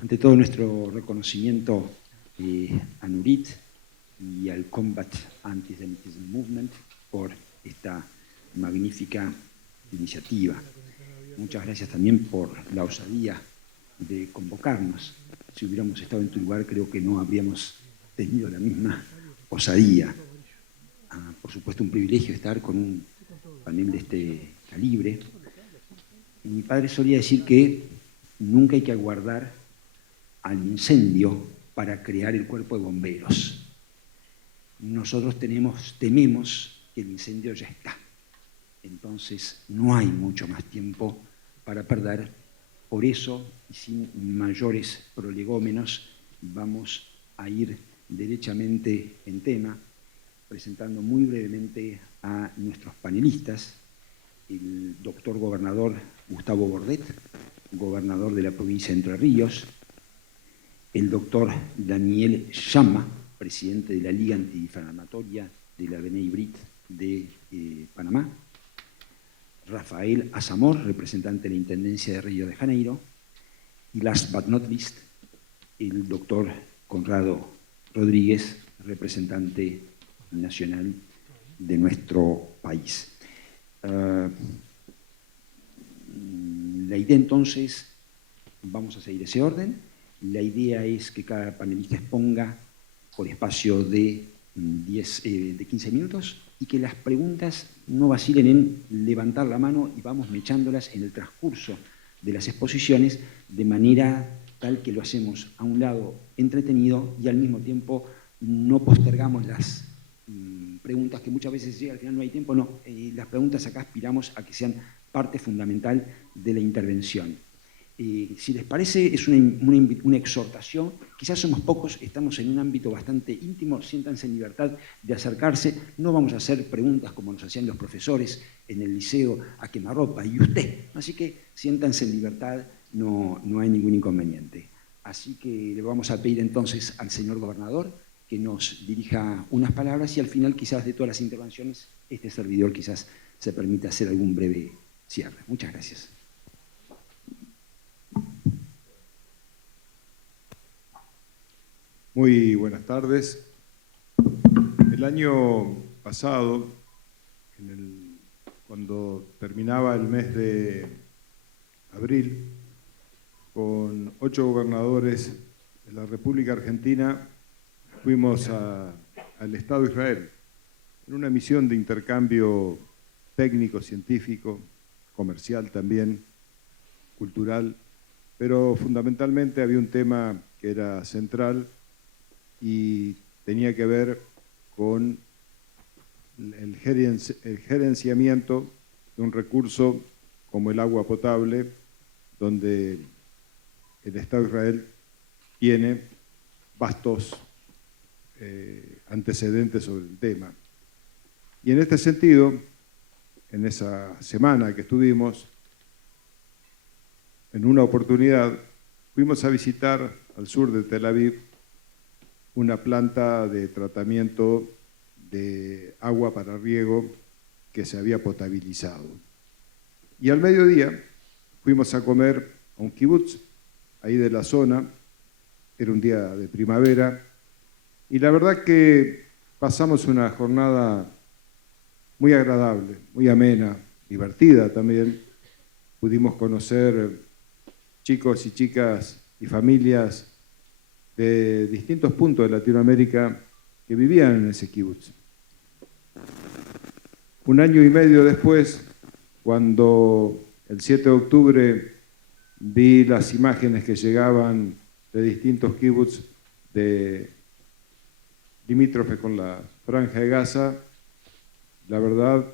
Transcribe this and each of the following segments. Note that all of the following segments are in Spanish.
Ante todo, nuestro reconocimiento a Nurit y al Combat Antisemitism Movement por esta magnífica iniciativa. Muchas gracias también por la osadía de convocarnos. Si hubiéramos estado en tu lugar, creo que no habríamos tenido la misma osadía. Por supuesto, un privilegio estar con un panel de este calibre. Mi padre solía decir que nunca hay que aguardar al incendio para crear el cuerpo de bomberos. Nosotros tememos que el incendio ya está. Entonces no hay mucho más tiempo para perder. Por eso, y sin mayores prolegómenos, vamos a ir derechamente en tema, presentando muy brevemente a nuestros panelistas, el doctor gobernador Gustavo Bordet, gobernador de la provincia de Entre Ríos, el doctor Daniel Llama, presidente de la Liga Antidifamatoria de la B'nai B'rith de Panamá, Rafael Azamor, representante de la Intendencia de Río de Janeiro, y last but not least, el doctor Conrado Rodríguez, representante nacional de nuestro país. La idea entonces, vamos a seguir ese orden. La idea es que cada panelista exponga por espacio de 15 minutos y que las preguntas no vacilen en levantar la mano y vamos mechándolas en el transcurso de las exposiciones de manera tal que lo hacemos a un lado entretenido y al mismo tiempo no postergamos las preguntas que muchas veces al final no hay tiempo. No, las preguntas acá aspiramos a que sean parte fundamental de la intervención. Si les parece, es una exhortación. Quizás somos pocos, estamos en un ámbito bastante íntimo, siéntanse en libertad de acercarse. No vamos a hacer preguntas como nos hacían los profesores en el liceo a quemarropa, y usted. Así que siéntanse en libertad, no hay ningún inconveniente. Así que le vamos a pedir entonces al señor gobernador que nos dirija unas palabras y al final quizás de todas las intervenciones este servidor quizás se permita hacer algún breve cierre. Muchas gracias. Muy buenas tardes. El año pasado, cuando terminaba el mes de abril, con 8 gobernadores de la República Argentina, fuimos al Estado de Israel en una misión de intercambio técnico, científico, comercial también, cultural, pero fundamentalmente había un tema que era central y tenía que ver con el gerenciamiento de un recurso como el agua potable, donde el Estado de Israel tiene vastos antecedentes sobre el tema. Y en este sentido, en esa semana que estuvimos, en una oportunidad, fuimos a visitar al sur de Tel Aviv una planta de tratamiento de agua para riego que se había potabilizado. Y al mediodía fuimos a comer a un kibutz, ahí de la zona, era un día de primavera, y la verdad que pasamos una jornada muy agradable, muy amena, divertida también. Pudimos conocer chicos y chicas y familias de distintos puntos de Latinoamérica que vivían en ese kibutz. Un año y medio después, cuando el 7 de octubre vi las imágenes que llegaban de distintos kibutz limítrofe con la Franja de Gaza, la verdad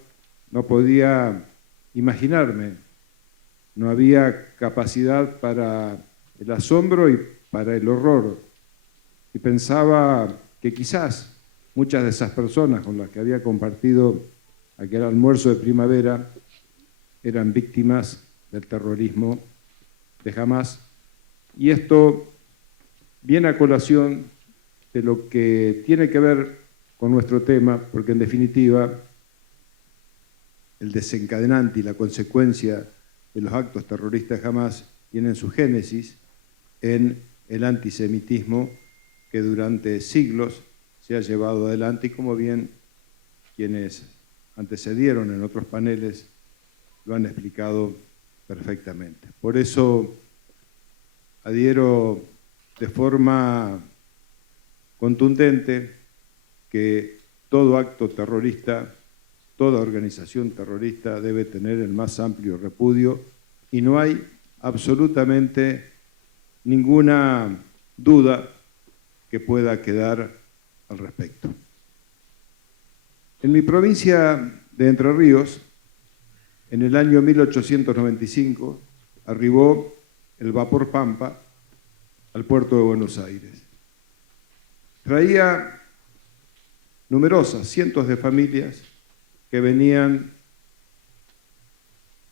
no podía imaginarme, no había capacidad para el asombro y para el horror. Y pensaba que quizás muchas de esas personas con las que había compartido aquel almuerzo de primavera eran víctimas del terrorismo de Hamás. Y esto viene a colación de lo que tiene que ver con nuestro tema, porque en definitiva el desencadenante y la consecuencia de los actos terroristas de Hamás tienen su génesis en el antisemitismo que durante siglos se ha llevado adelante y como bien quienes antecedieron en otros paneles lo han explicado perfectamente. Por eso adhiero de forma contundente que todo acto terrorista, toda organización terrorista debe tener el más amplio repudio y no hay absolutamente ninguna duda que pueda quedar al respecto. En mi provincia de Entre Ríos, en el año 1895, arribó el vapor Pampa al puerto de Buenos Aires. Traía numerosas, cientos de familias que venían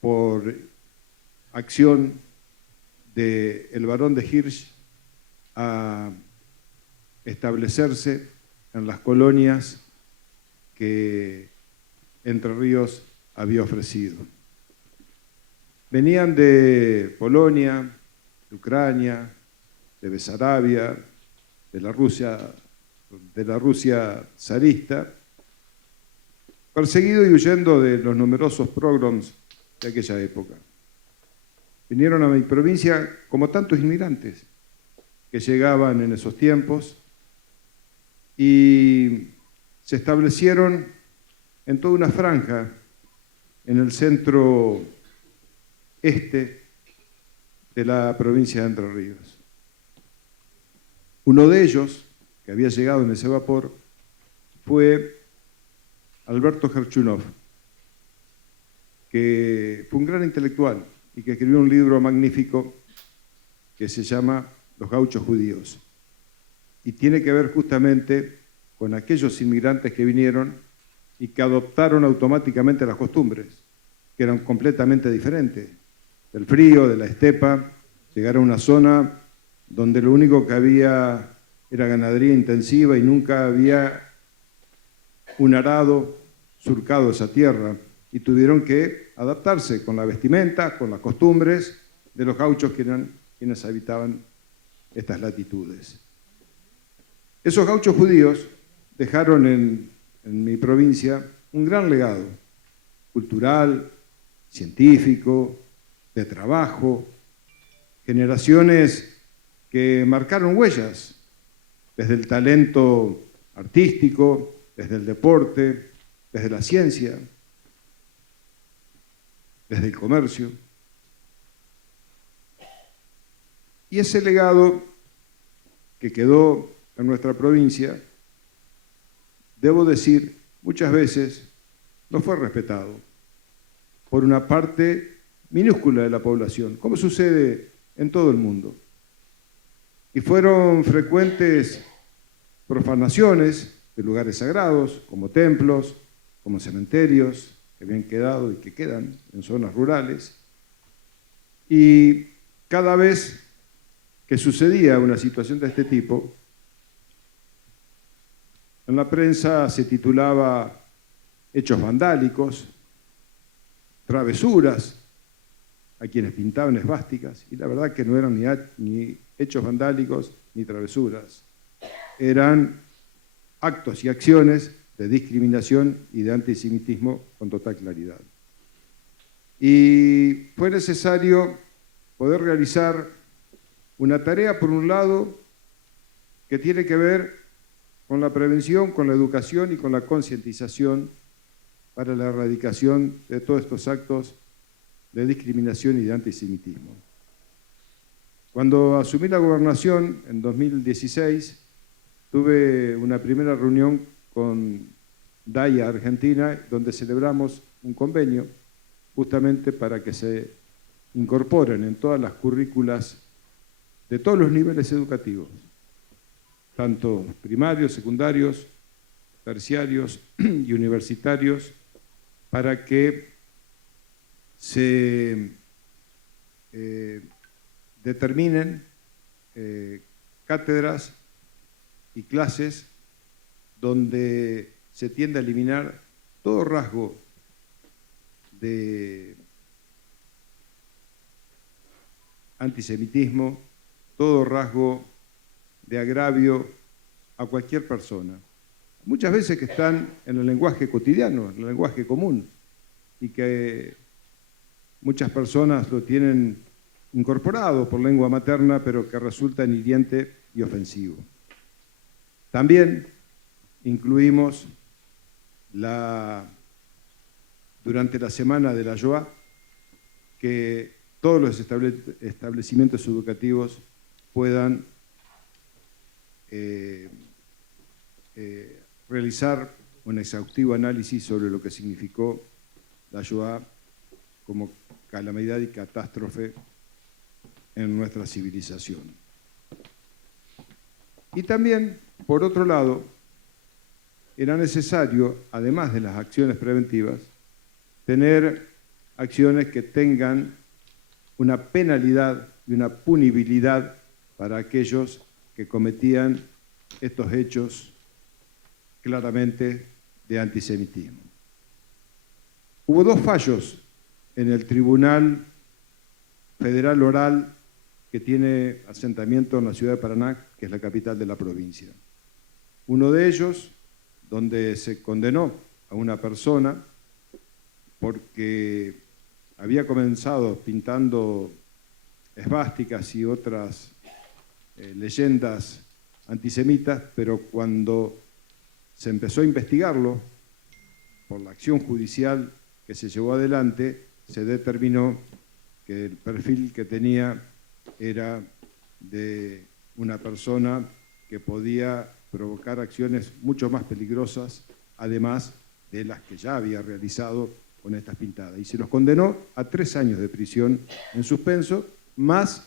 por acción del barón de Hirsch a establecerse en las colonias que Entre Ríos había ofrecido. Venían de Polonia, de Ucrania, de Besarabia, de la Rusia zarista, perseguido y huyendo de los numerosos pogroms de aquella época. Vinieron a mi provincia como tantos inmigrantes que llegaban en esos tiempos y se establecieron en toda una franja en el centro este de la provincia de Entre Ríos. Uno de ellos, que había llegado en ese vapor, fue Alberto Gerchunov, que fue un gran intelectual y que escribió un libro magnífico que se llama Los gauchos judíos. Y tiene que ver justamente con aquellos inmigrantes que vinieron y que adoptaron automáticamente las costumbres, que eran completamente diferentes. Del frío, de la estepa, llegar a una zona donde lo único que había era ganadería intensiva y nunca había un arado surcado esa tierra y tuvieron que adaptarse con la vestimenta, con las costumbres de los gauchos que eran quienes habitaban estas latitudes. Esos gauchos judíos dejaron en mi provincia un gran legado cultural, científico, de trabajo, generaciones que marcaron huellas desde el talento artístico, desde el deporte, desde la ciencia, desde el comercio. Y ese legado que quedó en nuestra provincia, debo decir, muchas veces no fue respetado por una parte minúscula de la población, como sucede en todo el mundo. Y fueron frecuentes profanaciones de lugares sagrados, como templos, como cementerios, que habían quedado y que quedan en zonas rurales. Y cada vez que sucedía una situación de este tipo, en la prensa se titulaba hechos vandálicos, travesuras a quienes pintaban esvásticas, y la verdad que no eran ni hechos vandálicos ni travesuras. Eran actos y acciones de discriminación y de antisemitismo con total claridad. Y fue necesario poder realizar una tarea, por un lado, que tiene que ver con la prevención, con la educación y con la concientización para la erradicación de todos estos actos de discriminación y de antisemitismo. Cuando asumí la gobernación en 2016, tuve una primera reunión con DAIA Argentina, donde celebramos un convenio justamente para que se incorporen en todas las currículas de todos los niveles educativos, tanto primarios, secundarios, terciarios y universitarios, para que se determinen cátedras y clases donde se tiende a eliminar todo rasgo de antisemitismo todo rasgo de agravio a cualquier persona. Muchas veces que están en el lenguaje cotidiano, en el lenguaje común, y que muchas personas lo tienen incorporado por lengua materna, pero que resulta hiriente y ofensivo. También incluimos durante la semana de la Shoah, que todos los establecimientos educativos puedan realizar un exhaustivo análisis sobre lo que significó la Shoah como calamidad y catástrofe en nuestra civilización. Y también, por otro lado, era necesario, además de las acciones preventivas, tener acciones que tengan una penalidad y una punibilidad para aquellos que cometían estos hechos claramente de antisemitismo. Hubo 2 fallos en el Tribunal Federal Oral que tiene asentamiento en la ciudad de Paraná, que es la capital de la provincia. Uno de ellos, donde se condenó a una persona porque había comenzado pintando esvásticas y otras leyendas antisemitas, pero cuando se empezó a investigarlo por la acción judicial que se llevó adelante, se determinó que el perfil que tenía era de una persona que podía provocar acciones mucho más peligrosas, además de las que ya había realizado con estas pintadas. Y se los condenó a 3 años de prisión en suspenso, más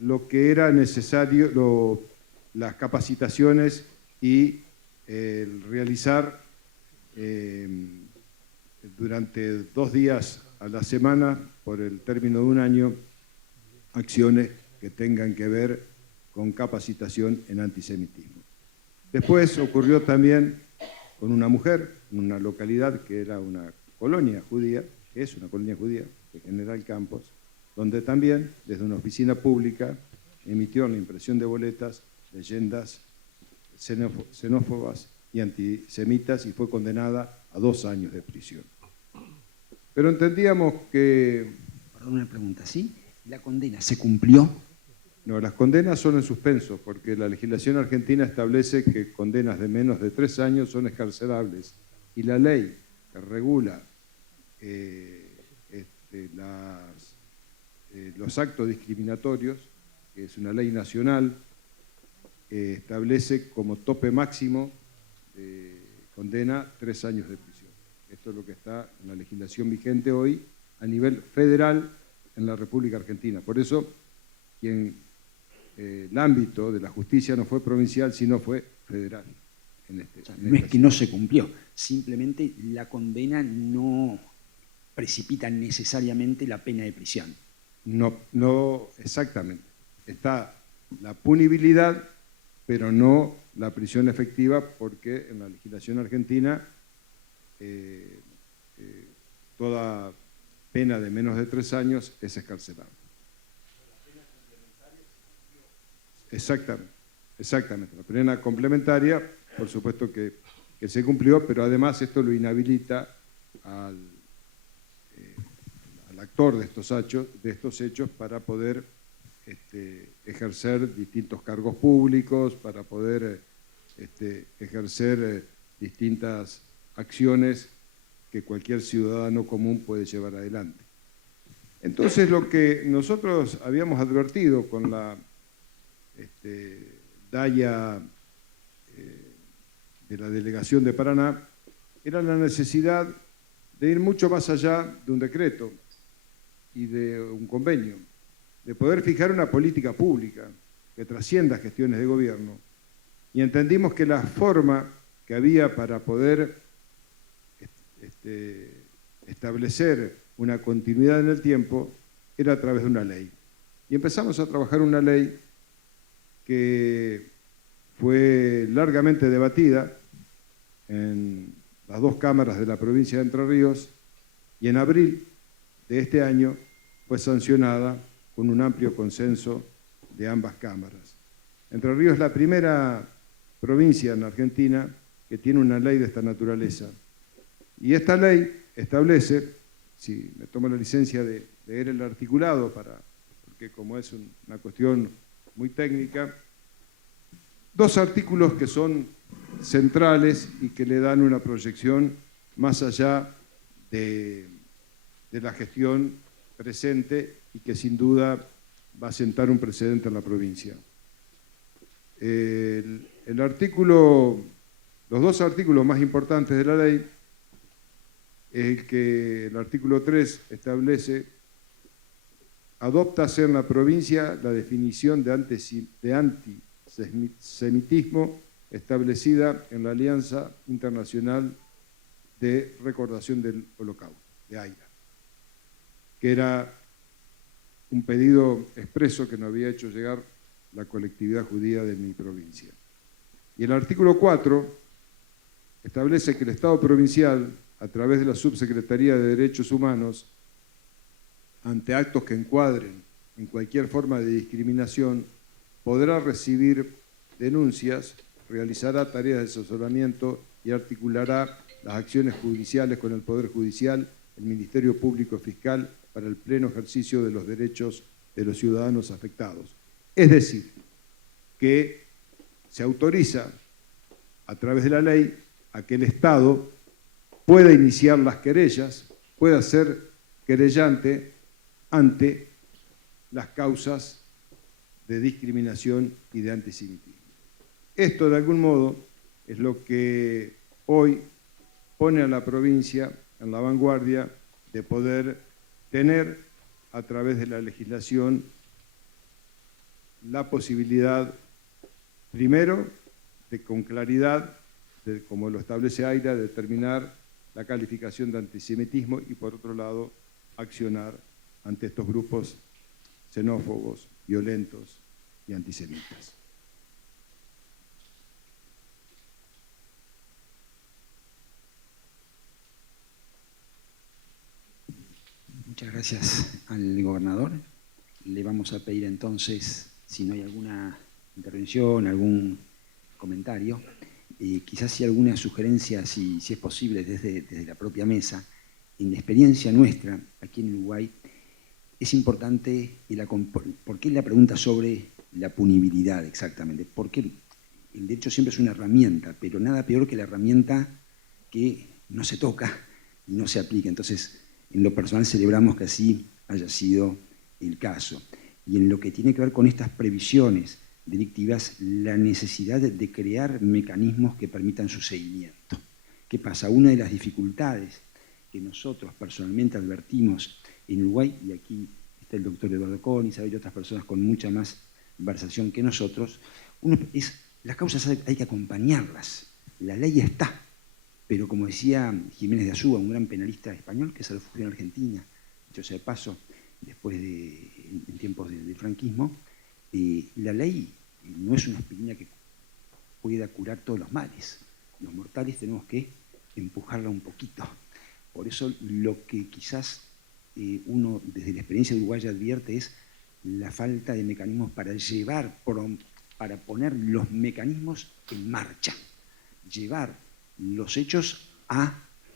lo que era necesario, las capacitaciones y el realizar durante 2 días a la semana, por el término de 1 año, acciones que tengan que ver con capacitación en antisemitismo. Después ocurrió también con una mujer en una localidad que era una colonia judía, que es una colonia judía, de General Campos, donde también, desde una oficina pública, emitió en la impresión de boletas leyendas xenófobas y antisemitas y fue condenada a 2 años de prisión. Pero entendíamos que... Perdón, una pregunta, ¿sí? ¿La condena se cumplió? No, las condenas son en suspenso, porque la legislación argentina establece que condenas de menos de 3 años son excarcelables. Y la ley que regula los actos discriminatorios, que es una ley nacional, establece como tope máximo de condena 3 años de prisión. Esto es lo que está en la legislación vigente hoy a nivel federal en la República Argentina. Por eso, el ámbito de la justicia no fue provincial, sino fue federal. No es que no se cumplió, simplemente la condena no precipita necesariamente la pena de prisión. No exactamente. Está la punibilidad, pero no la prisión efectiva, porque en la legislación argentina toda pena de menos de 3 años es excarcelable. Exactamente. La pena complementaria, por supuesto que se cumplió, pero además esto lo inhabilita al actor de estos hechos para poder ejercer distintos cargos públicos, para poder ejercer distintas acciones que cualquier ciudadano común puede llevar adelante. Entonces, lo que nosotros habíamos advertido con la DAIA de la Delegación de Paraná era la necesidad de ir mucho más allá de un decreto y de un convenio, de poder fijar una política pública que trascienda gestiones de gobierno. Y entendimos que la forma que había para poder establecer una continuidad en el tiempo era a través de una ley. Y empezamos a trabajar una ley que fue largamente debatida en las 2 cámaras de la provincia de Entre Ríos y en abril de este año fue sancionada con un amplio consenso de ambas cámaras. Entre Ríos es la primera provincia en Argentina que tiene una ley de esta naturaleza. Y esta ley establece, si me tomo la licencia de leer el articulado, porque como es una cuestión muy técnica, dos artículos que son centrales y que le dan una proyección más allá de la gestión presente y que sin duda va a sentar un precedente en la provincia. Los dos artículos más importantes de la ley es el artículo 3 establece, adopta en la provincia la definición de antisemitismo establecida en la Alianza Internacional de Recordación del Holocausto, de AIRA, que era un pedido expreso que nos había hecho llegar la colectividad judía de mi provincia. Y el artículo 4 establece que el Estado provincial, a través de la Subsecretaría de Derechos Humanos, ante actos que encuadren en cualquier forma de discriminación, podrá recibir denuncias, realizará tareas de asesoramiento y articulará las acciones judiciales con el Poder Judicial, el Ministerio Público Fiscal, para el pleno ejercicio de los derechos de los ciudadanos afectados. Es decir, que se autoriza a través de la ley a que el Estado pueda iniciar las querellas, pueda ser querellante ante las causas de discriminación y de antisemitismo. Esto, de algún modo, es lo que hoy pone a la provincia en la vanguardia de poder tener, a través de la legislación, la posibilidad, primero, de con claridad, como lo establece AIRA, determinar la calificación de antisemitismo y, por otro lado, accionar ante estos grupos xenófobos, violentos y antisemitas. Muchas gracias al gobernador. Le vamos a pedir entonces, si no hay alguna intervención, algún comentario, quizás si alguna sugerencia, si es posible, desde la propia mesa. En la experiencia nuestra, aquí en Uruguay, es importante, ¿por qué la pregunta sobre la punibilidad exactamente? Porque el derecho siempre es una herramienta, pero nada peor que la herramienta que no se toca y no se aplica. Entonces, en lo personal celebramos que así haya sido el caso. Y en lo que tiene que ver con estas previsiones delictivas, la necesidad de crear mecanismos que permitan su seguimiento. ¿Qué pasa? Una de las dificultades que nosotros personalmente advertimos en Uruguay, y aquí está el doctor Eduardo Conis, hay otras personas con mucha más versación que nosotros, las causas hay que acompañarlas. La ley está, pero como decía Jiménez de Azúa, un gran penalista español que se refugió en Argentina, dicho sea de paso, después en tiempos del franquismo, la ley no es una aspirina que pueda curar todos los males. Los mortales tenemos que empujarla un poquito. Por eso lo que quizás uno desde la experiencia uruguaya advierte es la falta de mecanismos para poner los mecanismos en marcha, llevar los hechos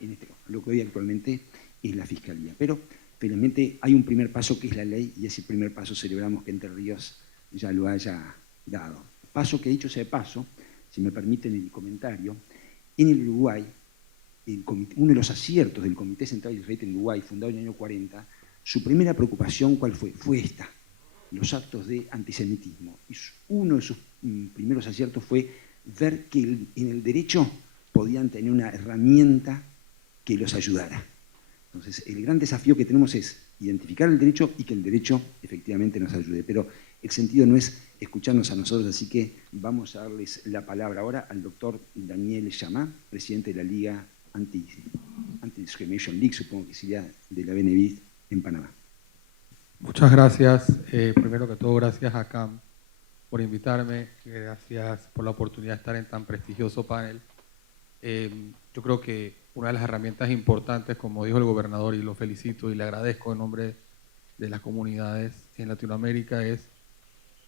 en este caso, lo que hoy actualmente es la Fiscalía. Pero finalmente hay un primer paso que es la ley, y ese primer paso celebramos que Entre Ríos ya lo haya dado. Paso que, dicho sea de paso, si me permiten el comentario, en el Uruguay, uno de los aciertos del Comité Central del Israel en Uruguay, fundado en el año 40, su primera preocupación, ¿cuál fue? Fue esta, los actos de antisemitismo. Y uno de sus primeros aciertos fue ver que en el derecho podían tener una herramienta que los ayudara. Entonces, el gran desafío que tenemos es identificar el derecho y que el derecho efectivamente nos ayude. Pero el sentido no es escucharnos a nosotros, así que vamos a darles la palabra ahora al doctor Daniel Chamá, presidente de la Liga Anti-Discrimination League, supongo que sería de la Benevid en Panamá. Muchas gracias. Primero que todo, gracias a CAM por invitarme, gracias por la oportunidad de estar en tan prestigioso panel. Yo creo que una de las herramientas importantes, como dijo el gobernador, y lo felicito y le agradezco en nombre de las comunidades en Latinoamérica, es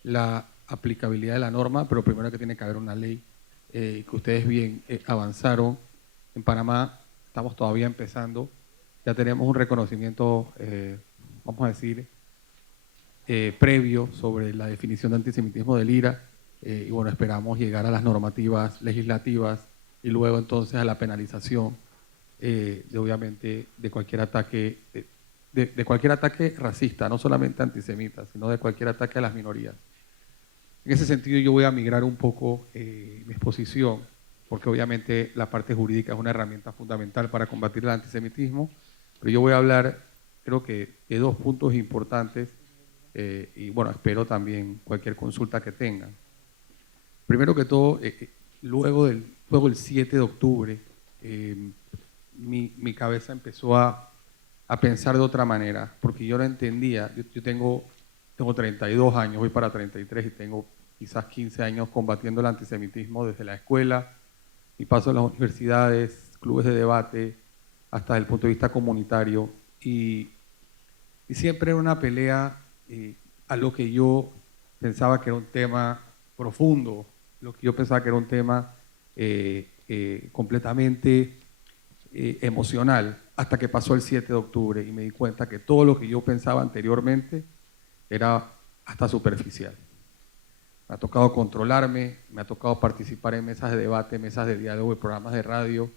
la aplicabilidad de la norma, pero primero que tiene que haber una ley, que ustedes bien avanzaron. En Panamá estamos todavía empezando, ya tenemos un reconocimiento, vamos a decir, previo sobre la definición de antisemitismo del IRA, y bueno, esperamos llegar a las normativas legislativas y luego entonces a la penalización obviamente de cualquier ataque, de cualquier ataque racista, no solamente antisemita, sino de cualquier ataque a las minorías. En ese sentido yo voy a migrar un poco mi exposición, porque obviamente la parte jurídica es una herramienta fundamental para combatir el antisemitismo, pero yo voy a hablar, creo que, de dos puntos importantes, y bueno, espero también cualquier consulta que tengan. Primero que todo, luego el 7 de octubre, mi cabeza empezó a pensar de otra manera, porque yo no entendía. Yo tengo 32 años, voy para 33 y tengo quizás 15 años combatiendo el antisemitismo desde la escuela, mi paso en las universidades, clubes de debate, hasta el punto de vista comunitario, y siempre era una pelea a lo que yo pensaba que era un tema profundo, lo que yo pensaba que era un tema completamente emocional, hasta que pasó el 7 de octubre y me di cuenta que todo lo que yo pensaba anteriormente era hasta superficial. Me ha tocado controlarme, me ha tocado participar en mesas de debate, mesas de diálogo y programas de radio,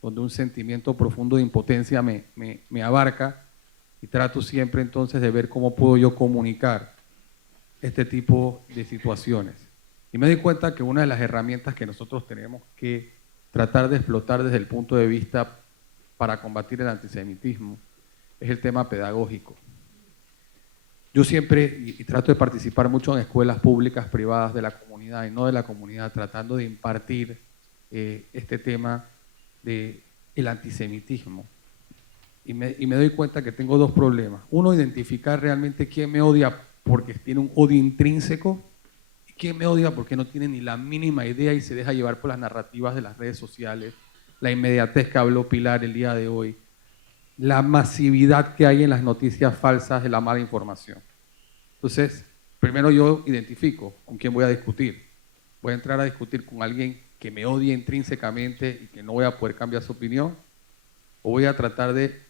donde un sentimiento profundo de impotencia me abarca, y trato siempre entonces de ver cómo puedo yo comunicar este tipo de situaciones. Y me doy cuenta que una de las herramientas que nosotros tenemos que tratar de explotar desde el punto de vista para combatir el antisemitismo es el tema pedagógico. Yo siempre, y trato de participar mucho en escuelas públicas, privadas de la comunidad y no de la comunidad, tratando de impartir este tema del antisemitismo. Y me doy cuenta que tengo dos problemas. Uno, identificar realmente quién me odia porque tiene un odio intrínseco, y quién me odia porque no tiene ni la mínima idea y se deja llevar por las narrativas de las redes sociales, la inmediatez que habló Pilar el día de hoy, la masividad que hay en las noticias falsas de la mala información. Entonces, primero yo identifico con quién voy a discutir. Voy a entrar a discutir con alguien que me odie intrínsecamente y que no voy a poder cambiar su opinión, o voy a tratar de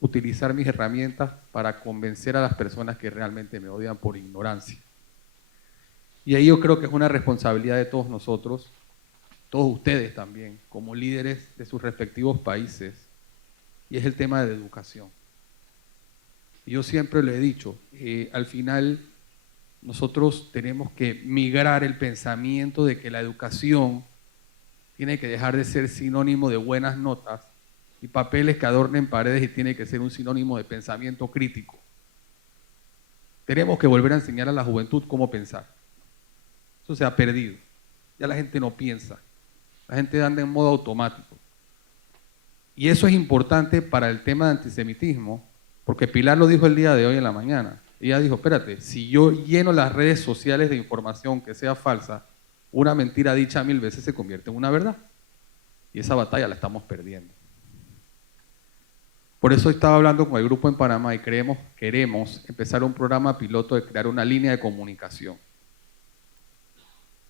utilizar mis herramientas para convencer a las personas que realmente me odian por ignorancia. Y ahí yo creo que es una responsabilidad de todos nosotros, todos ustedes también, como líderes de sus respectivos países, y es el tema de educación. Y yo siempre lo he dicho, al final nosotros tenemos que migrar el pensamiento de que la educación tiene que dejar de ser sinónimo de buenas notas y papeles que adornen paredes, y tiene que ser un sinónimo de pensamiento crítico. Tenemos que volver a enseñar a la juventud cómo pensar. Eso se ha perdido. Ya la gente no piensa. La gente anda en modo automático. Y eso es importante para el tema de antisemitismo, porque Pilar lo dijo el día de hoy en la mañana. Ella dijo, espérate, si yo lleno las redes sociales de información que sea falsa, una mentira dicha 1000 veces se convierte en una verdad. Y esa batalla la estamos perdiendo. Por eso estaba hablando con el grupo en Panamá y queremos empezar un programa piloto de crear una línea de comunicación.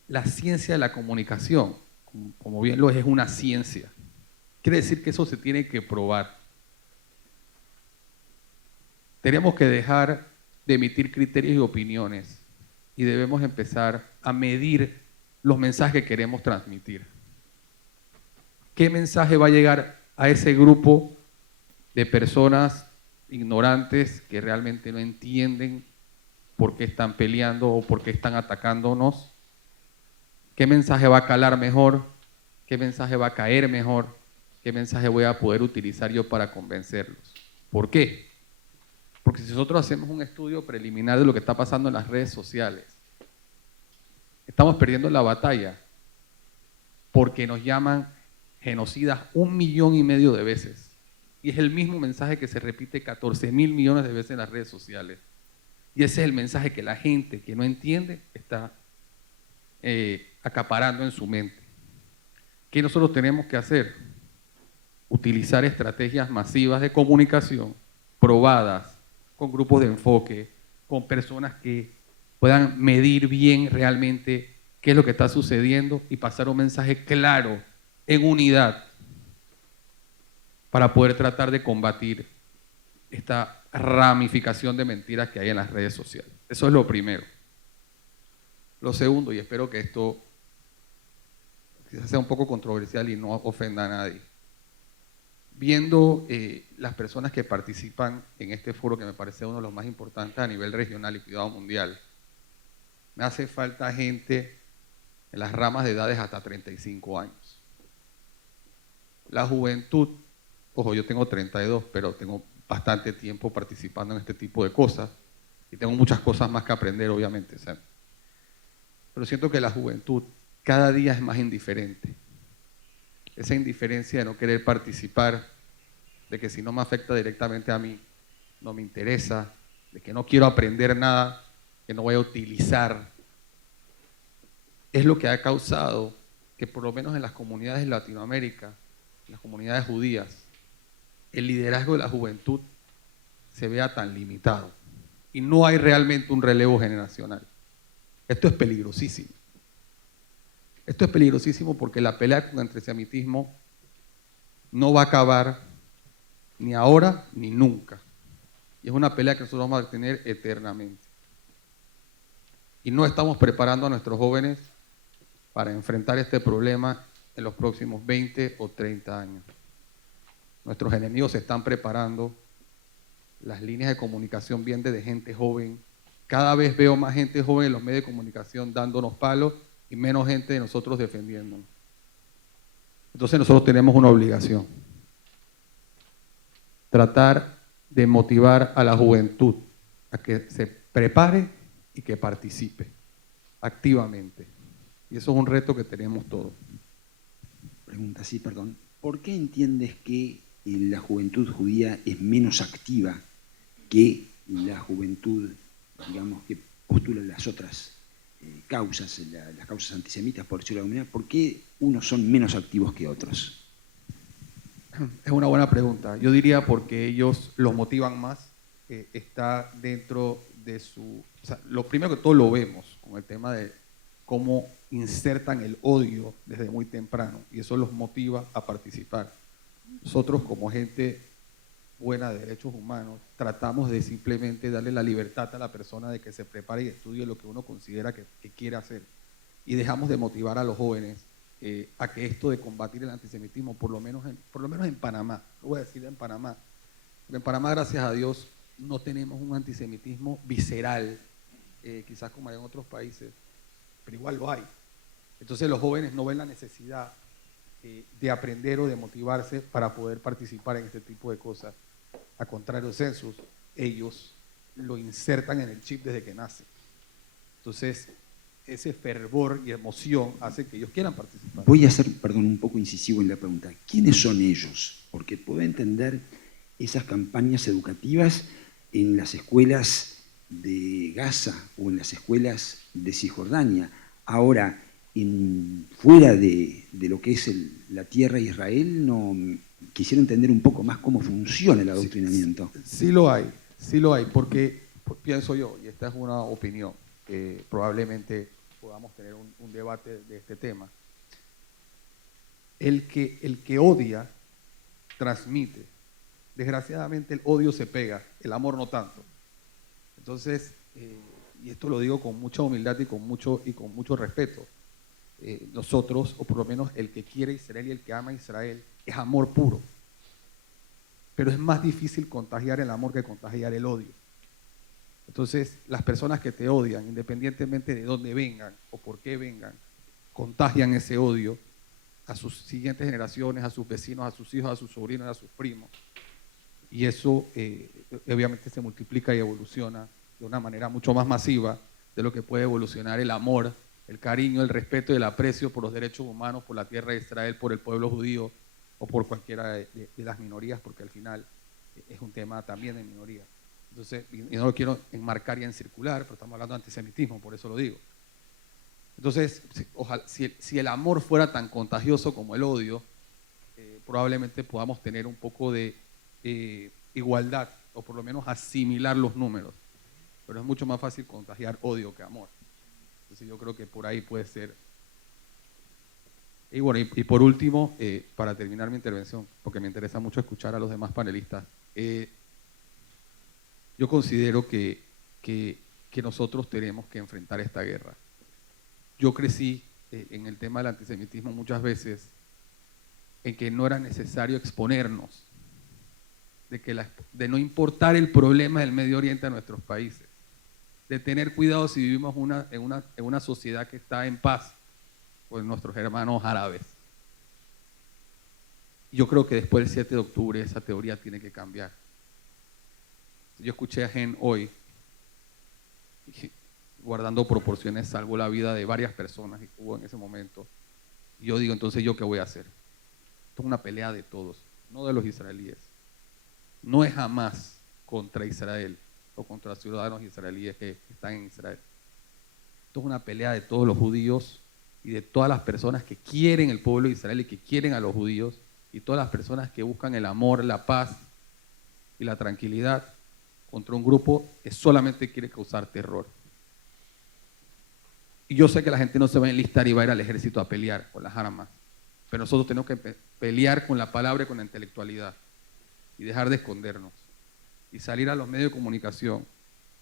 La ciencia de la comunicación, como bien lo es una ciencia. Quiere decir que eso se tiene que probar. Tenemos que dejar de emitir criterios y opiniones y debemos empezar a medir los mensajes que queremos transmitir. ¿Qué mensaje va a llegar a ese grupo de personas ignorantes que realmente no entienden por qué están peleando o por qué están atacándonos? ¿Qué mensaje va a calar mejor? ¿Qué mensaje va a caer mejor? ¿Qué mensaje voy a poder utilizar yo para convencerlos? ¿Por qué? Porque si nosotros hacemos un estudio preliminar de lo que está pasando en las redes sociales, estamos perdiendo la batalla porque nos llaman genocidas 1,5 millones de veces. Y es el mismo mensaje que se repite 14,000 millones de veces en las redes sociales. Y ese es el mensaje que la gente que no entiende está acaparando en su mente. ¿Qué nosotros tenemos que hacer? Utilizar estrategias masivas de comunicación probadas, con grupos de enfoque, con personas que puedan medir bien realmente qué es lo que está sucediendo y pasar un mensaje claro, en unidad, para poder tratar de combatir esta ramificación de mentiras que hay en las redes sociales. Eso es lo primero. Lo segundo, y espero que esto quizás sea un poco controversial y no ofenda a nadie. Viendo las personas que participan en este foro, que me parece uno de los más importantes a nivel regional y cuidado mundial, me hace falta gente en las ramas de edades hasta 35 años. La juventud, ojo, yo tengo 32, pero tengo bastante tiempo participando en este tipo de cosas y tengo muchas cosas más que aprender, obviamente. ¿Sabes? Pero siento que la juventud cada día es más indiferente. Esa indiferencia de no querer participar, de que si no me afecta directamente a mí, no me interesa, de que no quiero aprender nada, que no voy a utilizar, es lo que ha causado que por lo menos en las comunidades de Latinoamérica, en las comunidades judías, el liderazgo de la juventud se vea tan limitado y no hay realmente un relevo generacional. Esto es peligrosísimo. Esto es peligrosísimo porque la pelea contra el antisemitismo no va a acabar ni ahora ni nunca. Y es una pelea que nosotros vamos a tener eternamente. Y no estamos preparando a nuestros jóvenes para enfrentar este problema en los próximos 20 o 30 años. Nuestros enemigos se están preparando, las líneas de comunicación vienen de gente joven. Cada vez veo más gente joven en los medios de comunicación dándonos palos y menos gente de nosotros defendiéndonos. Entonces nosotros tenemos una obligación. Tratar de motivar a la juventud a que se prepare y que participe activamente. Y eso es un reto que tenemos todos. Pregunta, sí, perdón. ¿Por qué entiendes que la juventud judía es menos activa que la juventud, digamos, que postula las otras causas, las causas antisemitas, por decirlo de alguna manera? ¿Por qué unos son menos activos que otros? Es una buena pregunta. Yo diría porque ellos los motivan más, está dentro de su... O sea, lo primero que todo lo vemos con el tema de cómo insertan el odio desde muy temprano y eso los motiva a participar. Nosotros como gente buena de derechos humanos tratamos de simplemente darle la libertad a la persona de que se prepare y estudie lo que uno considera que quiere hacer y dejamos de motivar a los jóvenes a que esto de combatir el antisemitismo, por lo menos en Panamá, lo voy a decir en Panamá, porque en Panamá, gracias a Dios, no tenemos un antisemitismo visceral, quizás como hay en otros países, pero igual lo hay. Entonces los jóvenes no ven la necesidad de aprender o de motivarse para poder participar en este tipo de cosas. A contrario de Census, ellos lo insertan en el chip desde que nace. Entonces, ese fervor y emoción hace que ellos quieran participar. Voy a ser, perdón, un poco incisivo en la pregunta. ¿Quiénes son ellos? Porque puedo entender esas campañas educativas en las escuelas de Gaza o en las escuelas de Cisjordania. Ahora, fuera de lo que es la tierra de Israel, no quisiera entender un poco más cómo funciona el adoctrinamiento. Sí lo hay, porque pienso yo, y esta es una opinión, probablemente podamos tener un debate de este tema. El que odia, transmite. Desgraciadamente el odio se pega, el amor no tanto. Entonces, y esto lo digo con mucha humildad y con mucho respeto, nosotros, o por lo menos el que quiere Israel y el que ama a Israel, es amor puro. Pero es más difícil contagiar el amor que contagiar el odio. Entonces, las personas que te odian, independientemente de dónde vengan o por qué vengan, contagian ese odio a sus siguientes generaciones, a sus vecinos, a sus hijos, a sus sobrinos, a sus primos. Y eso obviamente se multiplica y evoluciona de una manera mucho más masiva de lo que puede evolucionar el amor, el cariño, el respeto y el aprecio por los derechos humanos, por la tierra de Israel, por el pueblo judío o por cualquiera de las minorías, porque al final es un tema también de minoría. Entonces, y no lo quiero enmarcar y encircular, pero estamos hablando de antisemitismo, por eso lo digo. Entonces, ojalá, si el amor fuera tan contagioso como el odio, probablemente podamos tener un poco de igualdad, o por lo menos asimilar los números. pero es mucho más fácil contagiar odio que amor. Entonces yo creo que por ahí puede ser. Y bueno, y por último, para terminar mi intervención, porque me interesa mucho escuchar a los demás panelistas, yo considero que nosotros tenemos que enfrentar esta guerra. Yo crecí en el tema del antisemitismo muchas veces en que no era necesario exponernos, de no importar el problema del Medio Oriente a nuestros países, de tener cuidado si vivimos en una sociedad que está en paz con nuestros hermanos árabes. Yo creo que después del 7 de octubre esa teoría tiene que cambiar. Yo escuché a Gen hoy, guardando proporciones, salvó la vida de varias personas que hubo en ese momento. Y yo digo, entonces, ¿yo qué voy a hacer? Esto es una pelea de todos, no de los israelíes. No es jamás contra Israel o contra ciudadanos israelíes que están en Israel. Esto es una pelea de todos los judíos y de todas las personas que quieren el pueblo de Israel y que quieren a los judíos y todas las personas que buscan el amor, la paz y la tranquilidad contra un grupo que solamente quiere causar terror. Y yo sé que la gente no se va a enlistar y va a ir al ejército a pelear con las armas, pero nosotros tenemos que pelear con la palabra y con la intelectualidad y dejar de escondernos y salir a los medios de comunicación,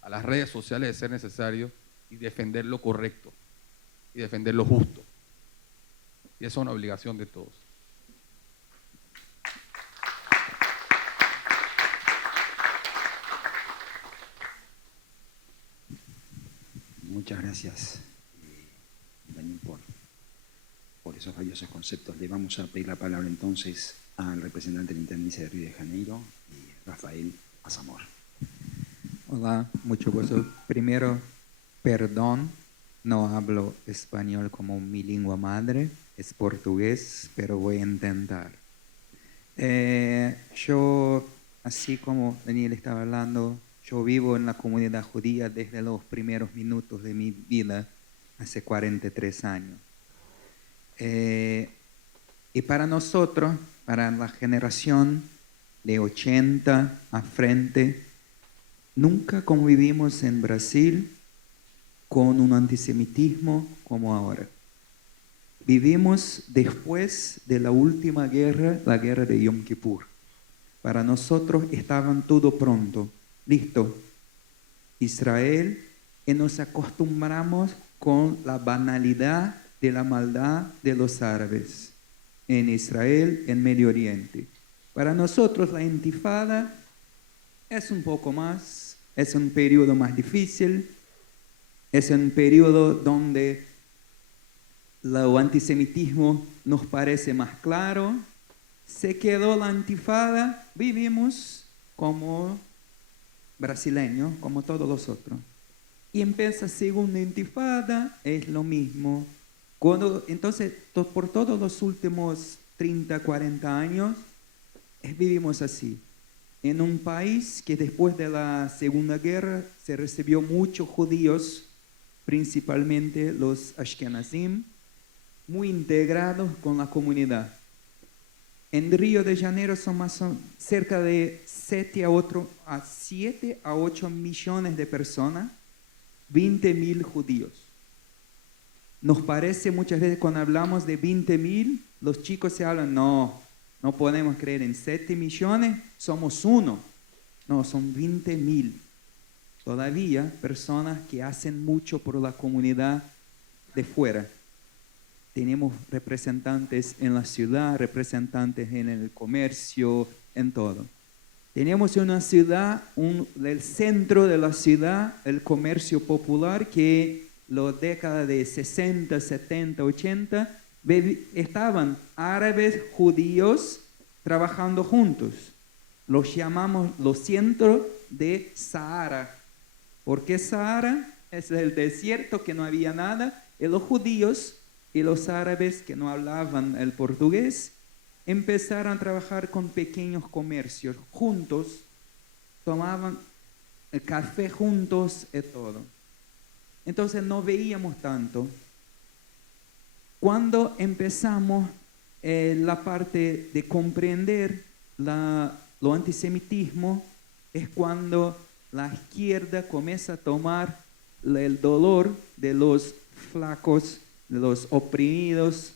a las redes sociales de ser necesario y defender lo correcto y defender lo justo. Y eso es una obligación de todos. Muchas gracias, Daniel, por esos valiosos conceptos. Le vamos a pedir la palabra entonces al representante de la Intendencia de Río de Janeiro, Rafael Azamor. Hola, mucho gusto. Primero, perdón, no hablo español como mi lengua madre, es portugués, pero voy a intentar. Yo, así como Daniel estaba hablando, yo vivo en la comunidad judía desde los primeros minutos de mi vida, hace 43 años. Y para nosotros, para la generación de 80 a frente, nunca convivimos en Brasil con un antisemitismo como ahora. Vivimos después de la última guerra, la guerra de Yom Kippur. Para nosotros estaban todo pronto, listo. Israel, y nos acostumbramos con la banalidad de la maldad de los árabes en Israel, en Medio Oriente. Para nosotros la intifada es un poco más, es un periodo más difícil, es un periodo donde el antisemitismo nos parece más claro. Se quedó la intifada, vivimos como brasileños, como todos los otros. Y empieza la segunda intifada, es lo mismo. Entonces, por todos los últimos 30, 40 años, vivimos así. En un país que después de la Segunda Guerra se recibió muchos judíos, principalmente los Ashkenazim, muy integrados con la comunidad. En Río de Janeiro son cerca de 7 a 8 millones de personas, 20.000 judíos. Nos parece muchas veces cuando hablamos de 20.000, los chicos se hablan, no podemos creer en 7 millones, somos uno. No, son 20.000. Todavía personas que hacen mucho por la comunidad de fuera. Tenemos representantes en la ciudad, representantes en el comercio, en todo. Tenemos en una ciudad, el centro de la ciudad, el comercio popular, que las décadas de 60, 70, 80, estaban árabes, judíos, trabajando juntos. Los llamamos los centros de Sahara. ¿Por qué Sahara? Es el desierto que no había nada. Y los judíos y los árabes que no hablaban el portugués empezaron a trabajar con pequeños comercios juntos, tomaban el café juntos y todo. Entonces no veíamos tanto. Cuando empezamos la parte de comprender lo antisemitismo, es cuando la izquierda comienza a tomar el dolor de los flacos, de los oprimidos,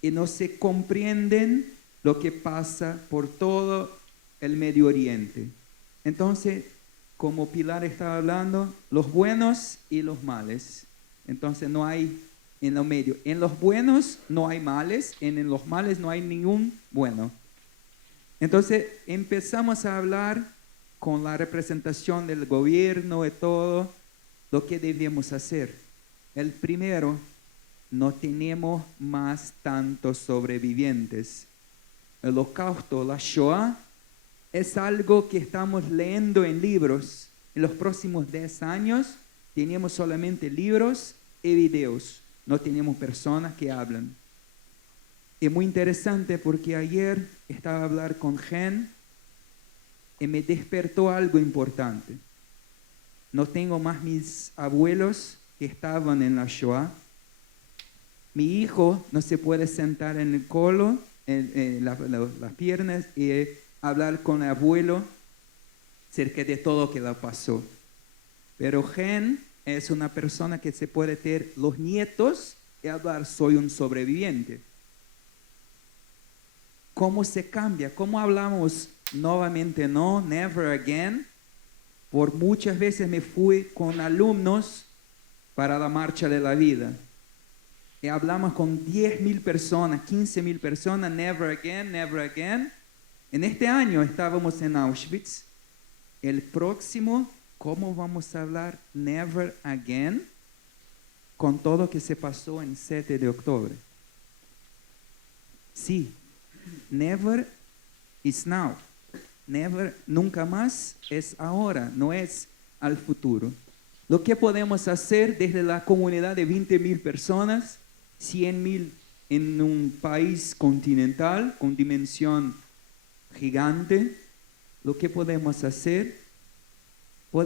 y no se comprenden lo que pasa por todo el Medio Oriente. Entonces, como Pilar estaba hablando, los buenos y los males. Entonces no hay en lo medio. En los buenos no hay males, en los males no hay ningún bueno. Entonces empezamos a hablar con la representación del gobierno y todo lo que debemos hacer. El primero, no tenemos más tantos sobrevivientes. El Holocausto, la Shoah, es algo que estamos leyendo en libros. En los próximos 10 años tenemos solamente libros y videos. No tenemos personas que hablan. Es muy interesante porque ayer estaba a hablar con Gen y me despertó algo importante. No tengo más mis abuelos que estaban en la Shoah. Mi hijo no se puede sentar en el colo, en las piernas y hablar con el abuelo acerca de todo lo que le pasó. Pero Gen es una persona que se puede tener los nietos y hablar, soy un sobreviviente. ¿Cómo se cambia? ¿Cómo hablamos nuevamente no, never again? Por muchas veces me fui con alumnos para la marcha de la vida. Y hablamos con 10.000 personas, 15.000 personas, never again, never again. En este año estábamos en Auschwitz. El próximo, ¿cómo vamos a hablar never again? Con todo lo que se pasó en 7 de octubre. Sí, never is now. Never, nunca más es ahora, no es al futuro. Lo que podemos hacer desde la comunidad de 20.000 personas, 100.000 en un país continental con dimensión gigante, lo que podemos hacer lo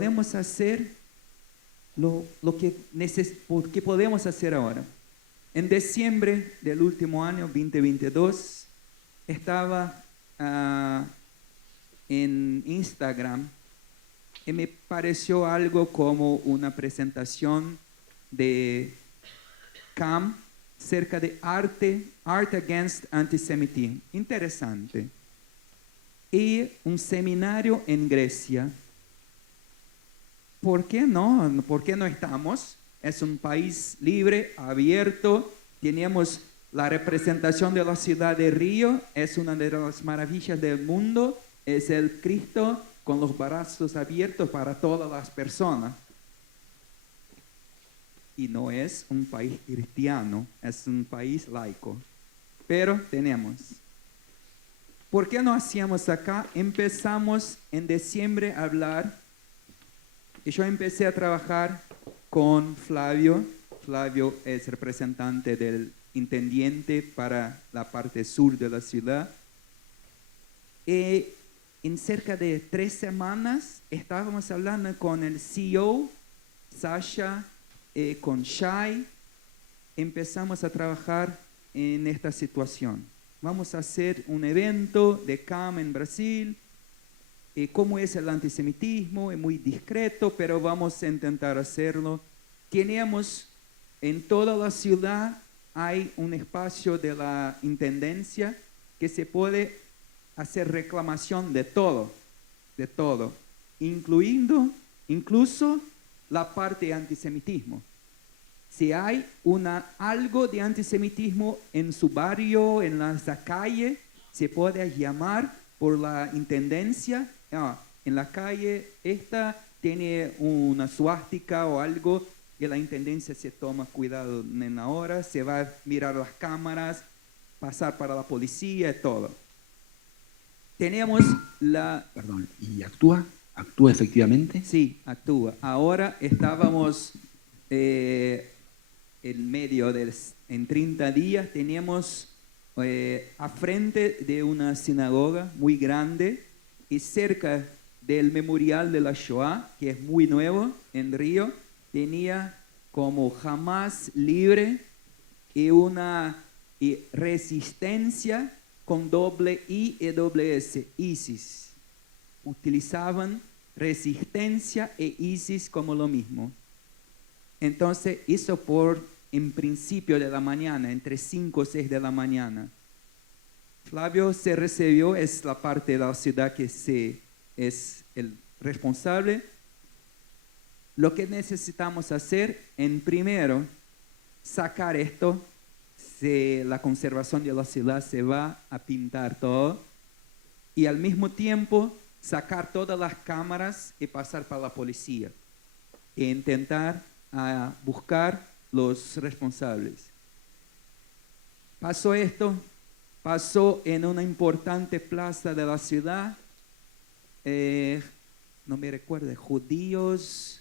que podemos hacer ahora. En diciembre del último año, 2022, estaba en Instagram y me pareció algo como una presentación de CAM cerca de Art Against Antisemitism. Interesante. Y un seminario en Grecia. ¿Por qué no? ¿Por qué no estamos? Es un país libre, abierto. Tenemos la representación de la ciudad de Río. Es una de las maravillas del mundo. Es el Cristo con los brazos abiertos para todas las personas. Y no es un país cristiano, es un país laico. Pero tenemos. ¿Por qué no hacíamos acá? Empezamos en diciembre a hablar. Y yo empecé a trabajar con Flavio. Flavio es representante del intendente para la parte sur de la ciudad. Y en cerca de 3 semanas estábamos hablando con el CEO, Sasha, con Shai. Empezamos a trabajar en esta situación. Vamos a hacer un evento de CAM en Brasil. Cómo es el antisemitismo, es muy discreto, pero vamos a intentar hacerlo. Tenemos en toda la ciudad, hay un espacio de la intendencia que se puede hacer reclamación de todo, incluso la parte de antisemitismo. Si hay algo de antisemitismo en su barrio, en la calle, se puede llamar por la intendencia. En la calle esta tiene una suástica o algo, que la intendencia se toma cuidado en la hora, se va a mirar las cámaras, pasar para la policía y todo. Tenemos Perdón, ¿y actúa? ¿Actúa efectivamente? Sí, actúa. Ahora estábamos en medio en 30 días, teníamos a frente de una sinagoga muy grande y cerca del memorial de la Shoah, que es muy nuevo en Río, tenía como Hamas libre y una resistencia con doble I y doble S, ISIS. Utilizaban resistencia e ISIS como lo mismo. Entonces hizo en principio de la mañana, entre 5 o 6 de la mañana. Flavio se recibió, es la parte de la ciudad que es el responsable. Lo que necesitamos hacer, en primero, sacar esto. La conservación de la ciudad se va a pintar todo. Y al mismo tiempo, sacar todas las cámaras y pasar para la policía. E intentar buscar los responsables. Pasó esto, pasó en una importante plaza de la ciudad, no me recuerdo, judíos.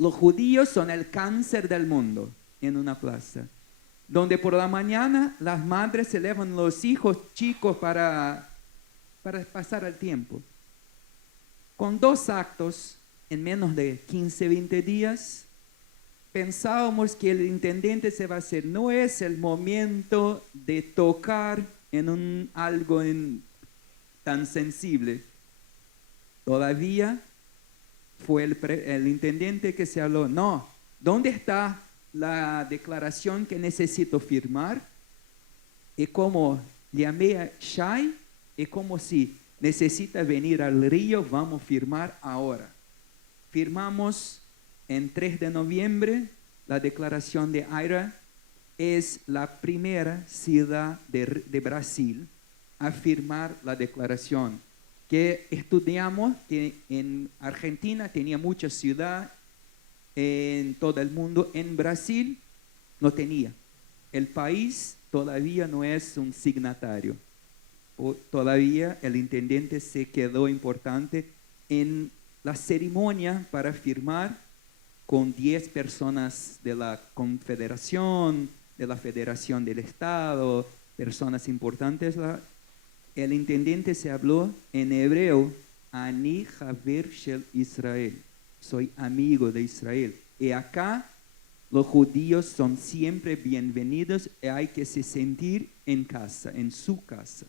Los judíos son el cáncer del mundo en una plaza, donde por la mañana las madres se llevan los hijos chicos para pasar el tiempo. Con 2 actos, en menos de 15, 20 días, pensábamos que el intendente se va a hacer. No es el momento de tocar en algo tan sensible. Todavía fue el intendente que se habló. No, ¿dónde está la declaración que necesito firmar? Y como llamé a Shai, y como si necesita venir al río, vamos a firmar ahora. Firmamos en 3 de noviembre la declaración de Aira. Es la primera ciudad de Brasil a firmar la declaración. Que estudiamos que en Argentina tenía muchas ciudades, en todo el mundo. En Brasil no tenía. El país todavía no es un signatario. Todavía el intendente se quedó importante en la ceremonia para firmar con 10 personas de la Confederación, de la Federación del Estado, personas importantes. El intendente se habló en hebreo, Ani Haver Shel Israel, soy amigo de Israel. Y acá los judíos son siempre bienvenidos y hay que se sentir en casa, en su casa.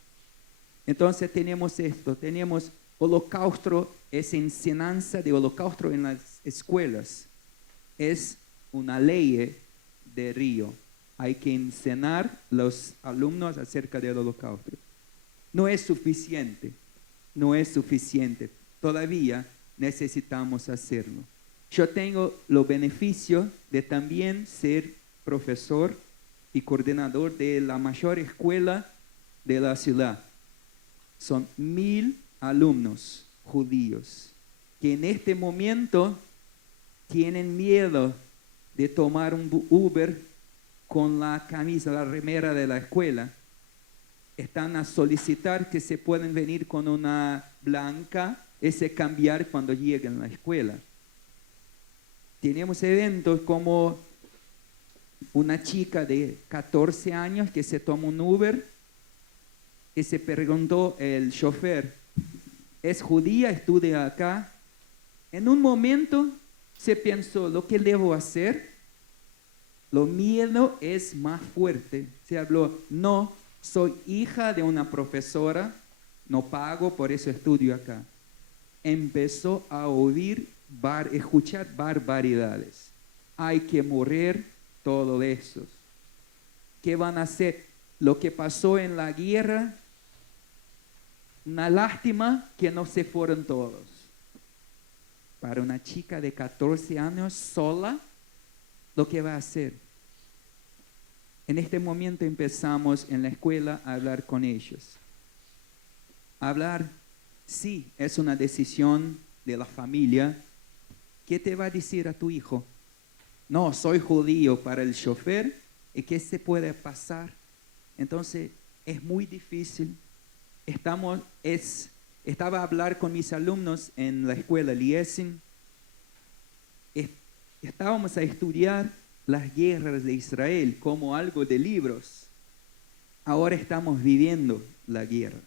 Entonces tenemos esto, tenemos holocausto, es enseñanza de holocausto en las escuelas. Es una ley de Río. Hay que enseñar a los alumnos acerca del holocausto. No es suficiente, no es suficiente. Todavía necesitamos hacerlo. Yo tengo los beneficios de también ser profesor y coordinador de la mayor escuela de la ciudad. Son 1000 alumnos judíos que en este momento tienen miedo de tomar un Uber con la camisa, la remera de la escuela. Están a solicitar que se pueden venir con una blanca, ese cambiar cuando lleguen a la escuela. Tenemos eventos como una chica de 14 años que se toma un Uber y se preguntó el chofer, ¿es judía? ¿Estudia acá? En un momento se pensó, lo que debo hacer, lo miedo es más fuerte. Se habló, no, soy hija de una profesora, no pago, por eso estudio acá. Empezó a escuchar barbaridades. Hay que morir todos esos. ¿Qué van a hacer? Lo que pasó en la guerra, una lástima que no se fueron todos. Para una chica de 14 años sola, lo que va a hacer. En este momento empezamos en la escuela a hablar con ellos. Hablar, sí, es una decisión de la familia. ¿Qué te va a decir a tu hijo? No, soy judío para el chofer. ¿Y qué se puede pasar? Entonces, es muy difícil. Estaba a hablar con mis alumnos en la escuela Liesing. Estábamos a estudiar las guerras de Israel como algo de libros. Ahora estamos viviendo la guerra.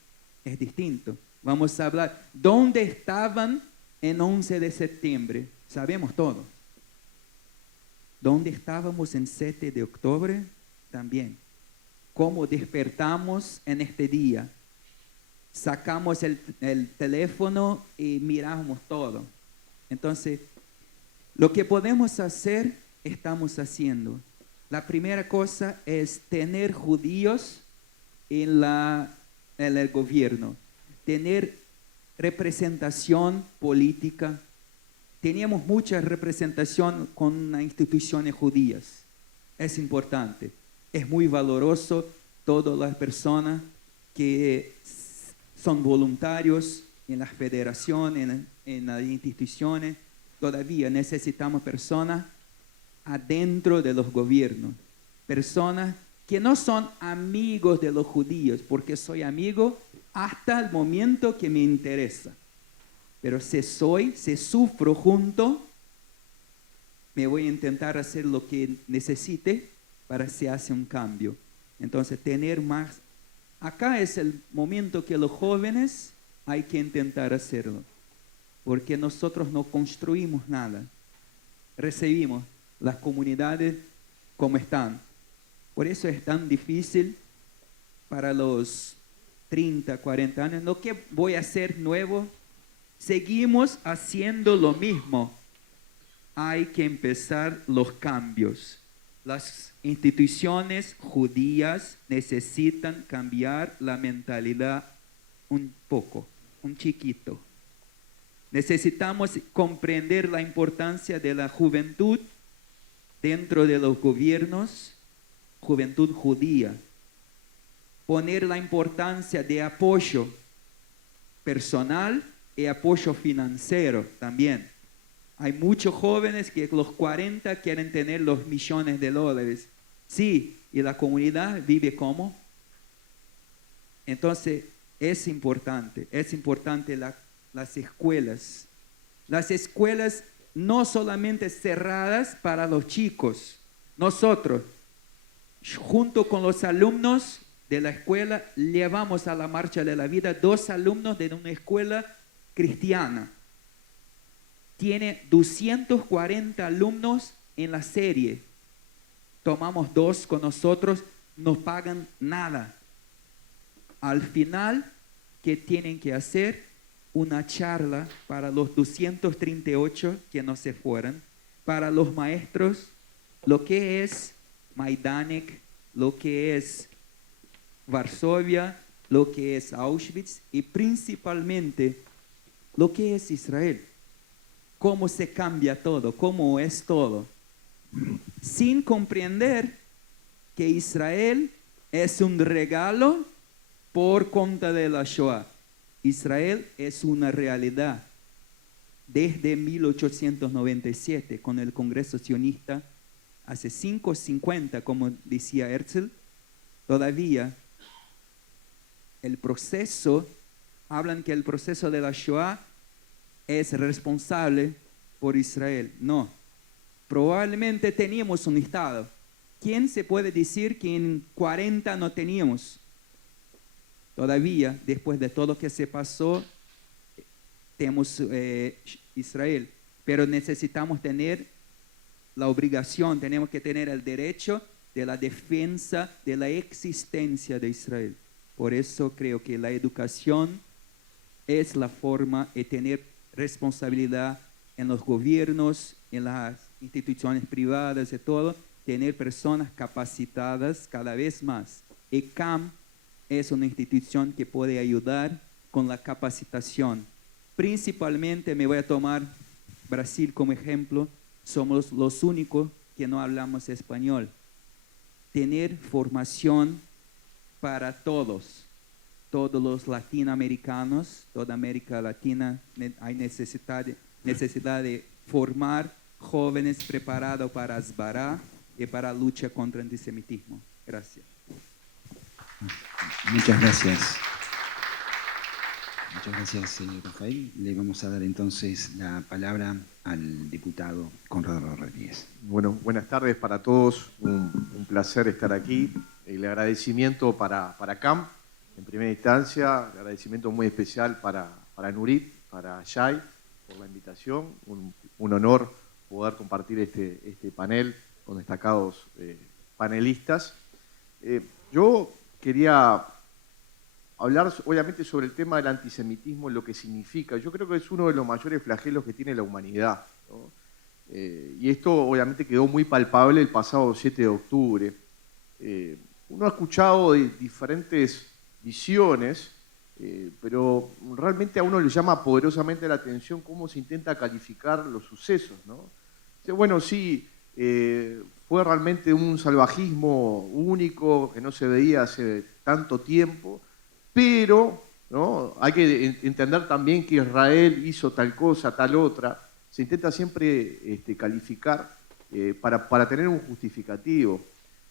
Es distinto. Vamos a hablar. ¿Dónde estaban en 11 de septiembre? Sabemos todo. ¿Dónde estábamos en 7 de octubre? También. ¿Cómo despertamos en este día? sacamos el teléfono y miramos todo. Entonces, lo que podemos hacer, estamos haciendo. La primera cosa es tener judíos en el gobierno, tener representación política. Teníamos mucha representación con las instituciones judías. Es importante, es muy valoroso todas las personas que son voluntarios en las federaciones, en las instituciones. Todavía necesitamos personas adentro de los gobiernos, personas que no son amigos de los judíos, porque soy amigo hasta el momento que me interesa. Pero si sufro junto, me voy a intentar hacer lo que necesite para que se hace un cambio. Entonces, tener más. Acá es el momento que los jóvenes hay que intentar hacerlo, porque nosotros no construimos nada. Recibimos las comunidades como están. Por eso es tan difícil para los 30, 40 años. Lo que voy a hacer nuevo, seguimos haciendo lo mismo. Hay que empezar los cambios. Las instituciones judías necesitan cambiar la mentalidad un poco, un chiquito. Necesitamos comprender la importancia de la juventud dentro de los gobiernos, juventud judía. Poner la importancia de apoyo personal y apoyo financiero también. Hay muchos jóvenes que a los 40 quieren tener los millones de dólares. Sí, y la comunidad vive como. Entonces, es importante las escuelas. Las escuelas no solamente cerradas para los chicos. Nosotros, junto con los alumnos de la escuela, llevamos a la Marcha de la Vida 2 alumnos de una escuela cristiana. Tiene 240 alumnos en la serie. Tomamos 2 con nosotros, no pagan nada. Al final, ¿qué tienen que hacer? Una charla para los 238 que no se fueran, para los maestros, lo que es Majdanek, lo que es Varsovia, lo que es Auschwitz y principalmente lo que es Israel. Cómo se cambia todo, cómo es todo, sin comprender que Israel es un regalo por cuenta de la Shoah. Israel es una realidad. Desde 1897, con el Congreso Sionista, hace 550, como decía Herzl, todavía el proceso, hablan que el proceso de la Shoah es responsable por Israel. No, probablemente teníamos un Estado. ¿Quién se puede decir que en 40 no teníamos? Todavía, después de todo lo que se pasó, tenemos Israel. Pero necesitamos tener la obligación, tenemos que tener el derecho de la defensa de la existencia de Israel. Por eso creo que la educación es la forma de tener responsabilidad en los gobiernos, en las instituciones privadas y todo, tener personas capacitadas cada vez más. ECAM es una institución que puede ayudar con la capacitación. Principalmente me voy a tomar Brasil como ejemplo. Somos los únicos que no hablamos español. Tener formación para todos los latinoamericanos, toda América Latina, hay necesidad de formar jóvenes preparados para Asbará y para la lucha contra el antisemitismo. Gracias. Muchas gracias. Muchas gracias, Rafael. Le vamos a dar entonces la palabra al diputado Conrado Rodríguez. Bueno, buenas tardes para todos. Un placer estar aquí. El agradecimiento para CAM, en primera instancia, el agradecimiento muy especial para Nurit, para Yay, por la invitación. Un honor poder compartir este panel con destacados panelistas. Yo quería hablar obviamente sobre el tema del antisemitismo, lo que significa. Yo creo que es uno de los mayores flagelos que tiene la humanidad, ¿no? Y esto obviamente quedó muy palpable el pasado 7 de octubre. Uno ha escuchado de diferentes visiones, pero realmente a uno le llama poderosamente la atención cómo se intenta calificar los sucesos, ¿no? Bueno, sí, fue realmente un salvajismo único que no se veía hace tanto tiempo, pero ¿no? Hay que entender también que Israel hizo tal cosa, tal otra. Se intenta siempre calificar para tener un justificativo.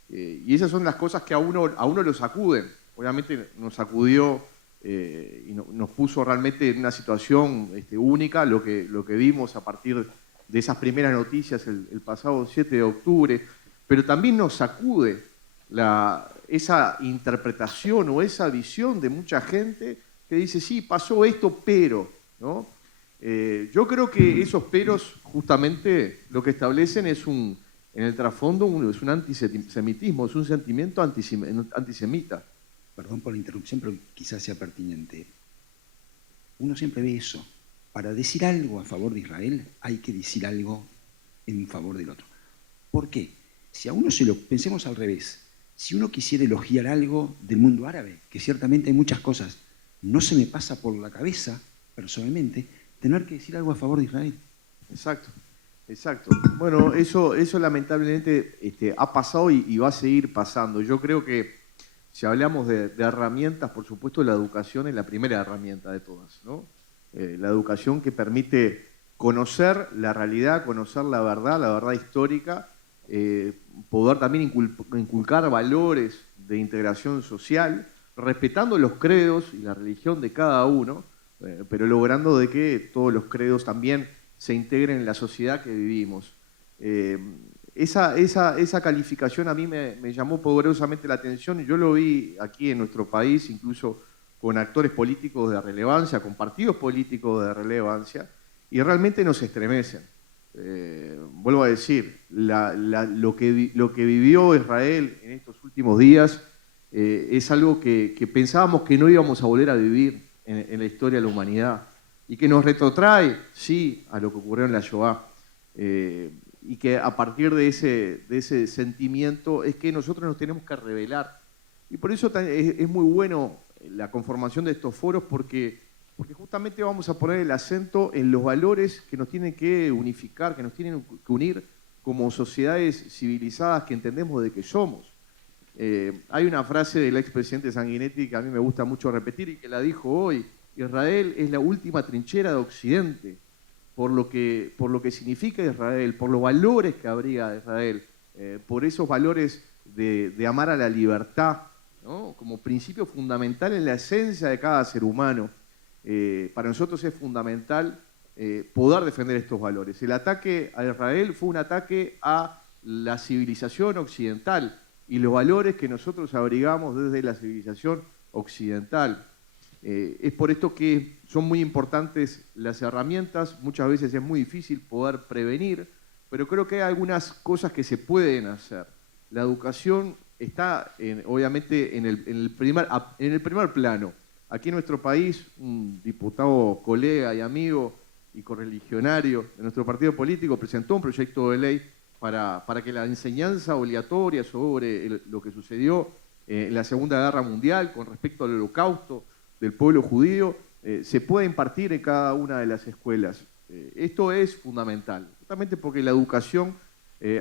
Y esas son las cosas que a uno lo sacuden. Obviamente nos sacudió y nos puso realmente en una situación única lo que vimos a partir de esas primeras noticias el pasado 7 de octubre, pero también nos sacude esa interpretación o esa visión de mucha gente que dice, sí, pasó esto, pero, ¿no? Yo creo que esos peros justamente lo que establecen es en el trasfondo es un antisemitismo, es un sentimiento antisemita. Perdón por la interrupción, pero quizás sea pertinente. Uno siempre ve eso. Para decir algo a favor de Israel hay que decir algo en favor del otro. ¿Por qué? Si a uno pensemos al revés, si uno quisiera elogiar algo del mundo árabe, que ciertamente hay muchas cosas, no se me pasa por la cabeza, personalmente, tener que decir algo a favor de Israel. Exacto, exacto. Bueno, eso lamentablemente ha pasado y va a seguir pasando. Yo creo que si hablamos de herramientas, por supuesto la educación es la primera herramienta de todas, ¿no? La educación que permite conocer la realidad, conocer la verdad histórica, poder también inculcar valores de integración social, respetando los credos y la religión de cada uno, pero logrando de que todos los credos también se integren en la sociedad que vivimos. Esa calificación a mí me llamó poderosamente la atención y yo lo vi aquí en nuestro país, incluso con actores políticos de relevancia, con partidos políticos de relevancia, y realmente nos estremecen. Vuelvo a decir, lo que vivió Israel en estos últimos días es algo que pensábamos que no íbamos a volver a vivir en la historia de la humanidad y que nos retrotrae, sí, a lo que ocurrió en la Shoah. Y que a partir de ese sentimiento es que nosotros nos tenemos que revelar. Y por eso es muy bueno la conformación de estos foros porque justamente vamos a poner el acento en los valores que nos tienen que unificar, que nos tienen que unir como sociedades civilizadas que entendemos de que somos. Hay una frase del expresidente Sanguinetti que a mí me gusta mucho repetir y que la dijo hoy: Israel es la última trinchera de Occidente, por lo que significa Israel, por los valores que abriga Israel, por esos valores de amar a la libertad, ¿no? Como principio fundamental en la esencia de cada ser humano. Para nosotros es fundamental poder defender estos valores. El ataque a Israel fue un ataque a la civilización occidental y los valores que nosotros abrigamos desde la civilización occidental. Es por esto que son muy importantes las herramientas, muchas veces es muy difícil poder prevenir, pero creo que hay algunas cosas que se pueden hacer. La educación está obviamente en el primer plano. Aquí en nuestro país, un diputado, colega y amigo y correligionario de nuestro partido político presentó un proyecto de ley para que la enseñanza obligatoria sobre lo que sucedió en la Segunda Guerra Mundial con respecto al Holocausto del pueblo judío se pueda impartir en cada una de las escuelas. Esto es fundamental, justamente porque la educación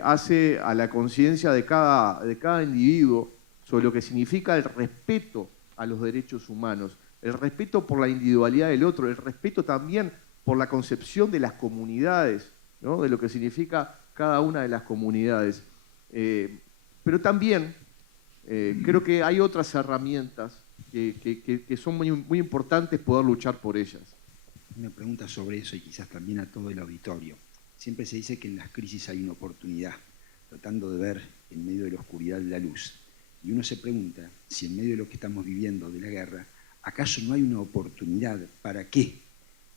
hace a la conciencia de cada individuo sobre lo que significa el respeto a los derechos humanos, el respeto por la individualidad del otro, el respeto también por la concepción de las comunidades, ¿no? De lo que significa cada una de las comunidades. Pero también creo que hay otras herramientas que son muy importantes poder luchar por ellas. Una pregunta sobre eso y quizás también a todo el auditorio. Siempre se dice que en las crisis hay una oportunidad, tratando de ver en medio de la oscuridad la luz. Y uno se pregunta si en medio de lo que estamos viviendo de la guerra, ¿acaso no hay una oportunidad para que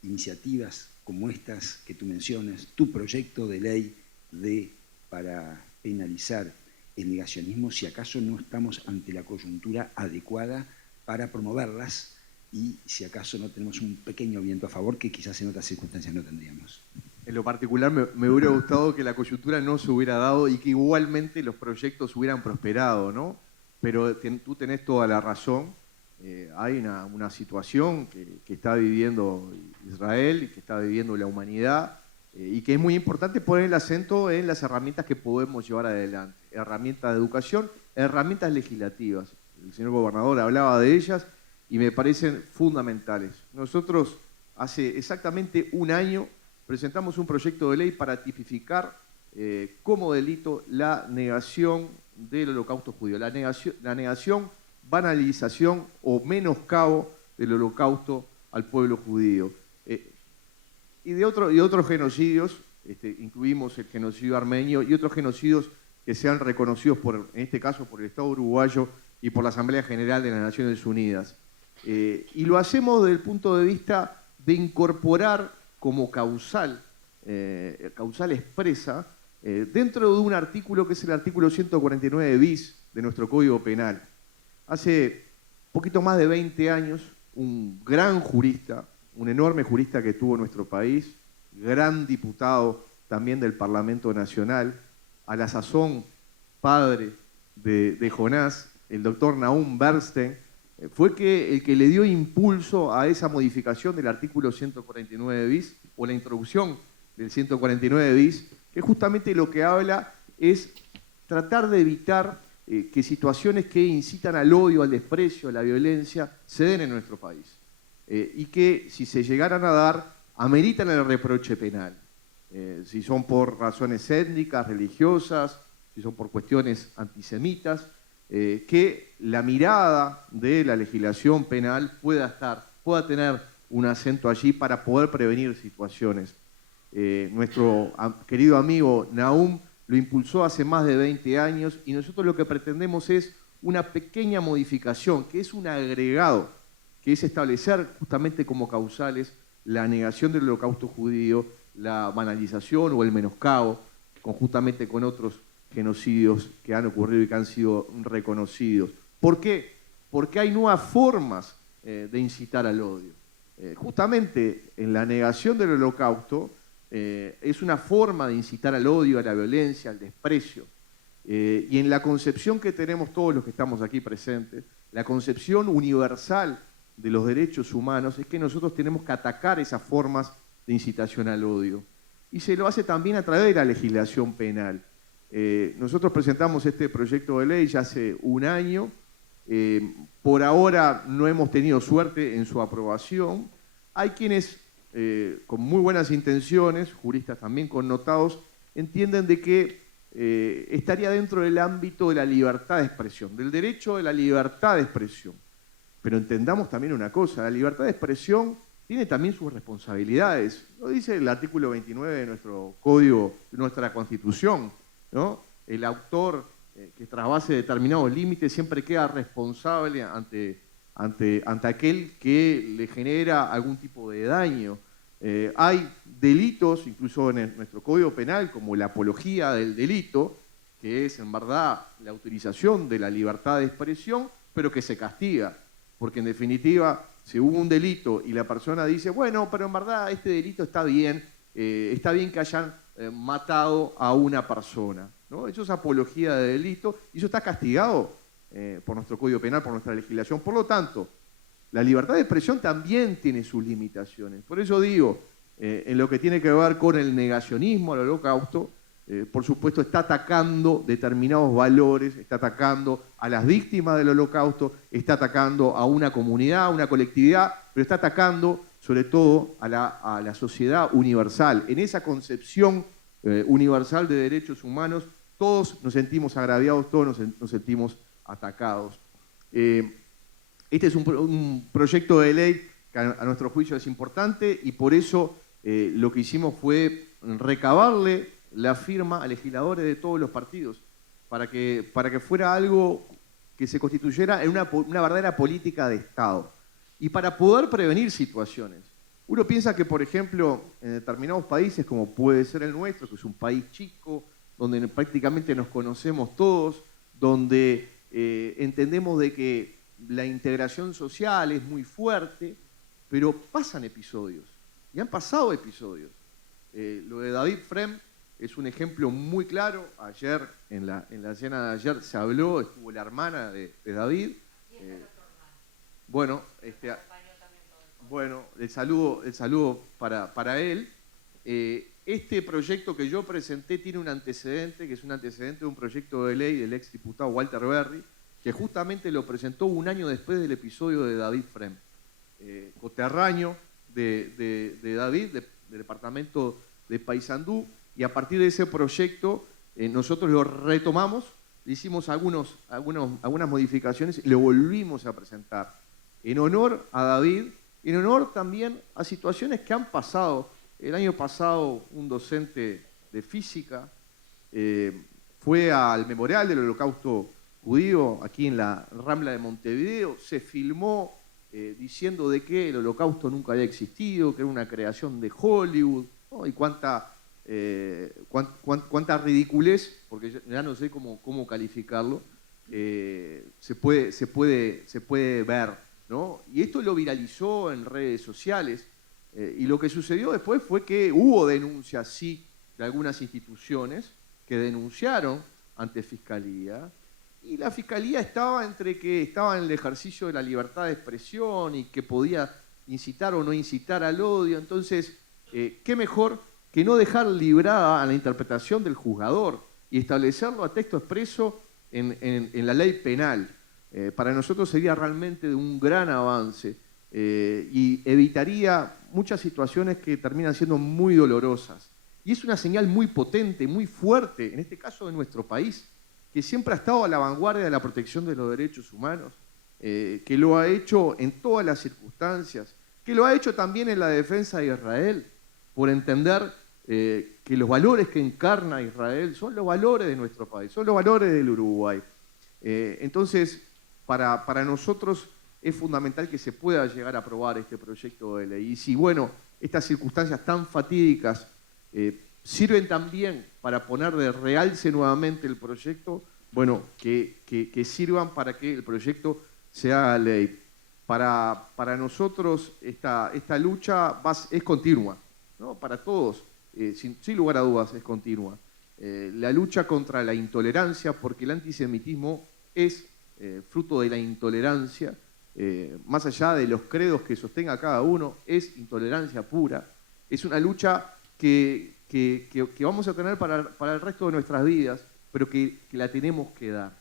iniciativas como estas que tú mencionas, tu proyecto de ley para penalizar el negacionismo, si acaso no estamos ante la coyuntura adecuada para promoverlas y si acaso no tenemos un pequeño viento a favor que quizás en otras circunstancias no tendríamos. En lo particular me hubiera gustado que la coyuntura no se hubiera dado y que igualmente los proyectos hubieran prosperado, ¿no? Pero tú tenés toda la razón. Hay una situación que está viviendo Israel y que está viviendo la humanidad y que es muy importante poner el acento en las herramientas que podemos llevar adelante. Herramientas de educación, herramientas legislativas. El señor gobernador hablaba de ellas y me parecen fundamentales. Nosotros hace exactamente un año presentamos un proyecto de ley para tipificar como delito la negación del holocausto judío, la negación, banalización o menoscabo del holocausto al pueblo judío. Y de otros genocidios, incluimos el genocidio armenio y otros genocidios que sean reconocidos, en este caso, por el Estado uruguayo y por la Asamblea General de las Naciones Unidas. Y lo hacemos desde el punto de vista de incorporar como causal expresa, dentro de un artículo que es el artículo 149 bis de nuestro Código Penal. Hace poquito más de 20 años, un gran jurista, un enorme jurista que tuvo nuestro país, gran diputado también del Parlamento Nacional, a la sazón padre de Jonás, el doctor Nahum Bernstein, fue el que le dio impulso a esa modificación del artículo 149 bis, o la introducción del 149 bis, que justamente lo que habla es tratar de evitar que situaciones que incitan al odio, al desprecio, a la violencia, se den en nuestro país. Y que si se llegaran a dar, ameritan el reproche penal. Si son por razones étnicas, religiosas, si son por cuestiones antisemitas, que la mirada de la legislación penal pueda tener un acento allí para poder prevenir situaciones. Nuestro querido amigo Nahum lo impulsó hace más de 20 años y nosotros lo que pretendemos es una pequeña modificación, que es un agregado, que es establecer justamente como causales la negación del holocausto judío, la banalización o el menoscabo, conjuntamente con otros genocidios que han ocurrido y que han sido reconocidos. ¿Por qué? Porque hay nuevas formas de incitar al odio. Justamente en la negación del holocausto es una forma de incitar al odio, a la violencia, al desprecio. Y en la concepción que tenemos todos los que estamos aquí presentes, la concepción universal de los derechos humanos es que nosotros tenemos que atacar esas formas de incitación al odio. Y se lo hace también a través de la legislación penal. Nosotros presentamos este proyecto de ley ya hace un año. Por ahora no hemos tenido suerte en su aprobación. Hay quienes, con muy buenas intenciones, juristas también connotados, entienden de que estaría dentro del ámbito de la libertad de expresión, del derecho de la libertad de expresión. Pero entendamos también una cosa, la libertad de expresión tiene también sus responsabilidades. Lo dice el artículo 29 de nuestro Código, de nuestra Constitución, ¿no? El autor que trasvase determinados límites siempre queda responsable ante aquel que le genera algún tipo de daño. Hay delitos, incluso en nuestro Código Penal, como la apología del delito, que es en verdad la autorización de la libertad de expresión, pero que se castiga. Porque en definitiva, si hubo un delito y la persona dice, bueno, pero en verdad este delito está bien que hayan matado a una persona, ¿no? Eso es apología de delito y eso está castigado por nuestro Código Penal, por nuestra legislación. Por lo tanto, la libertad de expresión también tiene sus limitaciones. Por eso digo, en lo que tiene que ver con el negacionismo al holocausto, por supuesto está atacando determinados valores, está atacando a las víctimas del holocausto, está atacando a una comunidad, a una colectividad, pero está atacando sobre todo a la sociedad universal. En esa concepción universal de derechos humanos, todos nos sentimos agraviados, todos nos sentimos atacados. Este es un proyecto de ley que a nuestro juicio es importante y por eso lo que hicimos fue recabarle la firma a legisladores de todos los partidos para que fuera algo que se constituyera en una verdadera política de Estado y para poder prevenir situaciones. Uno piensa que, por ejemplo, en determinados países, como puede ser el nuestro, que es un país chico, donde prácticamente nos conocemos todos, donde entendemos de que la integración social es muy fuerte, pero pasan episodios, y han pasado episodios. Lo de David Frem es un ejemplo muy claro. Ayer, en la cena de ayer, se habló, estuvo la hermana de David. Bueno, el saludo para él. Este proyecto que yo presenté tiene un antecedente, que es un antecedente de un proyecto de ley del exdiputado Walter Berry, que justamente lo presentó un año después del episodio de David Frem. Coterráneo de David, del departamento de Paysandú, y a partir de ese proyecto nosotros lo retomamos, le hicimos algunas modificaciones y lo volvimos a presentar en honor a David, en honor también a situaciones que han pasado. El año pasado un docente de física fue al memorial del Holocausto Judío aquí en la Rambla de Montevideo, se filmó diciendo de que el Holocausto nunca había existido, que era una creación de Hollywood, ¿no? Y cuánta ridiculez, porque ya no sé cómo calificarlo, se puede ver, ¿no? Y esto lo viralizó en redes sociales, y lo que sucedió después fue que hubo denuncias, sí, de algunas instituciones que denunciaron ante Fiscalía, y la Fiscalía estaba entre que estaba en el ejercicio de la libertad de expresión y que podía incitar o no incitar al odio. Entonces, qué mejor que no dejar librada a la interpretación del juzgador y establecerlo a texto expreso en la ley penal. Para nosotros sería realmente de un gran avance y evitaría muchas situaciones que terminan siendo muy dolorosas. Y es una señal muy potente, muy fuerte, en este caso de nuestro país, que siempre ha estado a la vanguardia de la protección de los derechos humanos, que lo ha hecho en todas las circunstancias, que lo ha hecho también en la defensa de Israel, por entender que los valores que encarna Israel son los valores de nuestro país, son los valores del Uruguay. Entonces, para nosotros es fundamental que se pueda llegar a aprobar este proyecto de ley. Y si, bueno, estas circunstancias tan fatídicas sirven también para poner de realce nuevamente el proyecto, bueno, que sirvan para que el proyecto se haga ley. Para nosotros esta lucha es continua, ¿no? Para todos, sin lugar a dudas, es continua. La lucha contra la intolerancia, porque el antisemitismo es fruto de la intolerancia, más allá de los credos que sostenga cada uno, es intolerancia pura. Es una lucha que vamos a tener para el resto de nuestras vidas, pero que la tenemos que dar.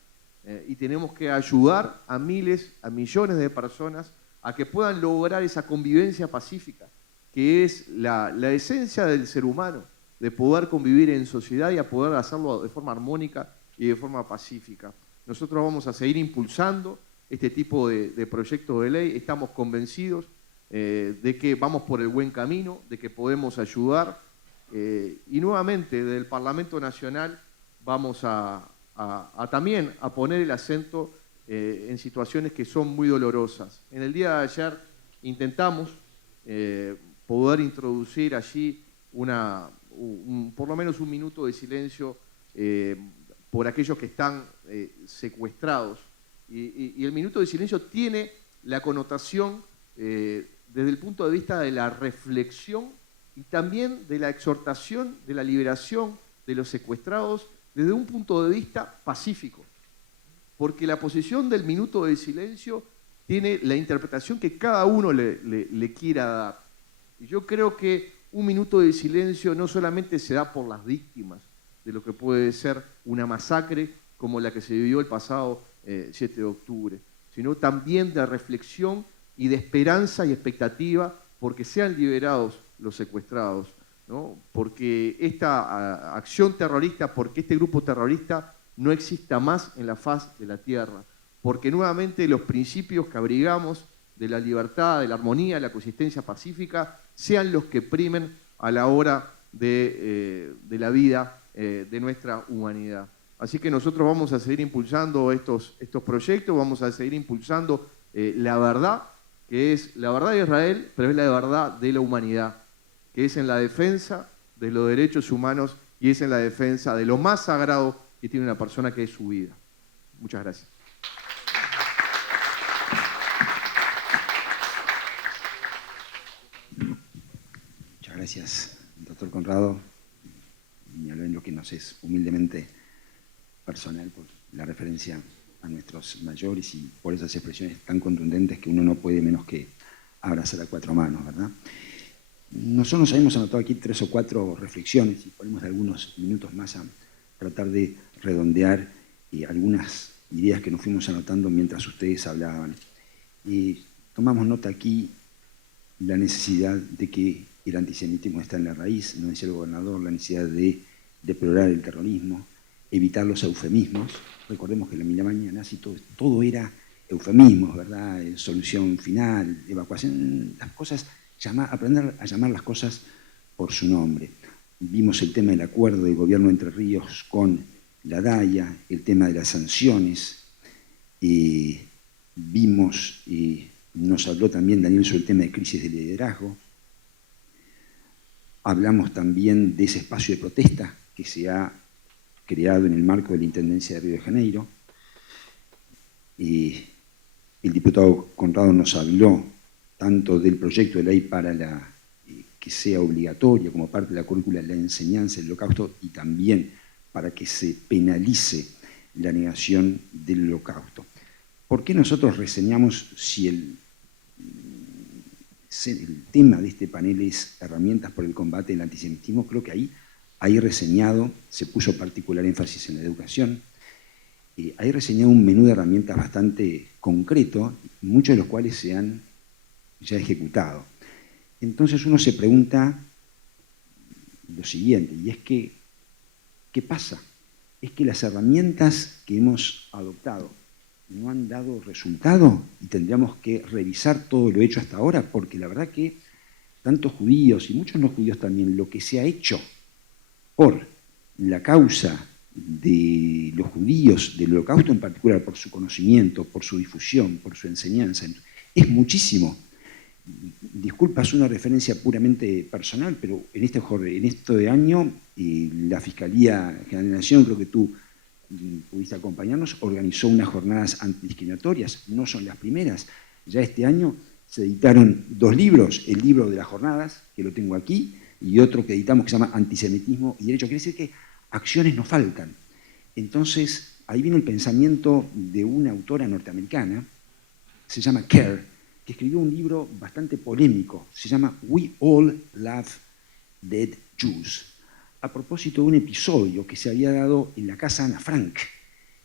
Y tenemos que ayudar a miles, a millones de personas a que puedan lograr esa convivencia pacífica, que es la esencia del ser humano, de poder convivir en sociedad y a poder hacerlo de forma armónica y de forma pacífica. Nosotros vamos a seguir impulsando este tipo de proyectos de ley. Estamos convencidos de que vamos por el buen camino, de que podemos ayudar. Y nuevamente, desde el Parlamento Nacional vamos también a poner el acento en situaciones que son muy dolorosas. En el día de ayer intentamos poder introducir allí por lo menos un minuto de silencio por aquellos que están secuestrados. Y el minuto de silencio tiene la connotación desde el punto de vista de la reflexión y también de la exhortación de la liberación de los secuestrados desde un punto de vista pacífico. Porque la posición del minuto de silencio tiene la interpretación que cada uno le quiera dar. Y yo creo que un minuto de silencio no solamente se da por las víctimas de lo que puede ser una masacre como la que se vivió el pasado 7 de octubre, sino también de reflexión y de esperanza y expectativa porque sean liberados los secuestrados, ¿no? Porque esta acción terrorista, porque este grupo terrorista no exista más en la faz de la tierra, porque nuevamente los principios que abrigamos de la libertad, de la armonía, de la coexistencia pacífica, sean los que primen a la hora de la vida de nuestra humanidad. Así que nosotros vamos a seguir impulsando estos proyectos, vamos a seguir impulsando la verdad, que es la verdad de Israel, pero es la verdad de la humanidad, que es en la defensa de los derechos humanos y es en la defensa de lo más sagrado que tiene una persona, que es su vida. Muchas gracias. gracias, doctor Conrado, y en lo que nos es humildemente personal por la referencia a nuestros mayores y por esas expresiones tan contundentes que uno no puede menos que abrazar a cuatro manos, ¿verdad? Nosotros hemos anotado aquí 3 o 4 reflexiones y ponemos algunos minutos más a tratar de redondear algunas ideas que nos fuimos anotando mientras ustedes hablaban. Tomamos nota aquí la necesidad de que el antisemitismo está en la raíz, nos decía el gobernador, la necesidad de deplorar el terrorismo, evitar los eufemismos. Recordemos que en la Alemania nazi todo era eufemismos, ¿verdad? Solución final, evacuación, las cosas, aprender a llamar las cosas por su nombre. Vimos el tema del acuerdo del gobierno de Entre Ríos con la DAIA, el tema de las sanciones, vimos, nos habló también Daniel sobre el tema de crisis de liderazgo, hablamos también de ese espacio de protesta que se ha creado en el marco de la Intendencia de Río de Janeiro. El diputado Conrado nos habló tanto del proyecto de ley para que sea obligatoria como parte de la currícula de la enseñanza del Holocausto y también para que se penalice la negación del Holocausto. ¿Por qué nosotros reseñamos si el tema de este panel es herramientas por el combate del antisemitismo? Creo que ahí reseñado, se puso particular énfasis en la educación, hay reseñado un menú de herramientas bastante concreto, muchos de los cuales se han ya ejecutado. Entonces uno se pregunta lo siguiente, y es que, ¿qué pasa? Es que las herramientas que hemos adoptado no han dado resultado y tendríamos que revisar todo lo hecho hasta ahora, porque la verdad que tantos judíos y muchos no judíos también, lo que se ha hecho por la causa de los judíos, del Holocausto en particular, por su conocimiento, por su difusión, por su enseñanza, es muchísimo. Disculpa, es una referencia puramente personal, pero en este año la Fiscalía General de la Nación, creo que tú pudiste acompañarnos, organizó unas jornadas antidiscriminatorias, no son las primeras. Ya este año se editaron 2 libros, el libro de las jornadas, que lo tengo aquí, y otro que editamos que se llama Antisemitismo y Derecho. Quiere decir que acciones nos faltan. Entonces, ahí viene el pensamiento de una autora norteamericana, se llama Kerr, que escribió un libro bastante polémico, se llama We All Love Dead Jews, a propósito de un episodio que se había dado en la casa Ana Frank,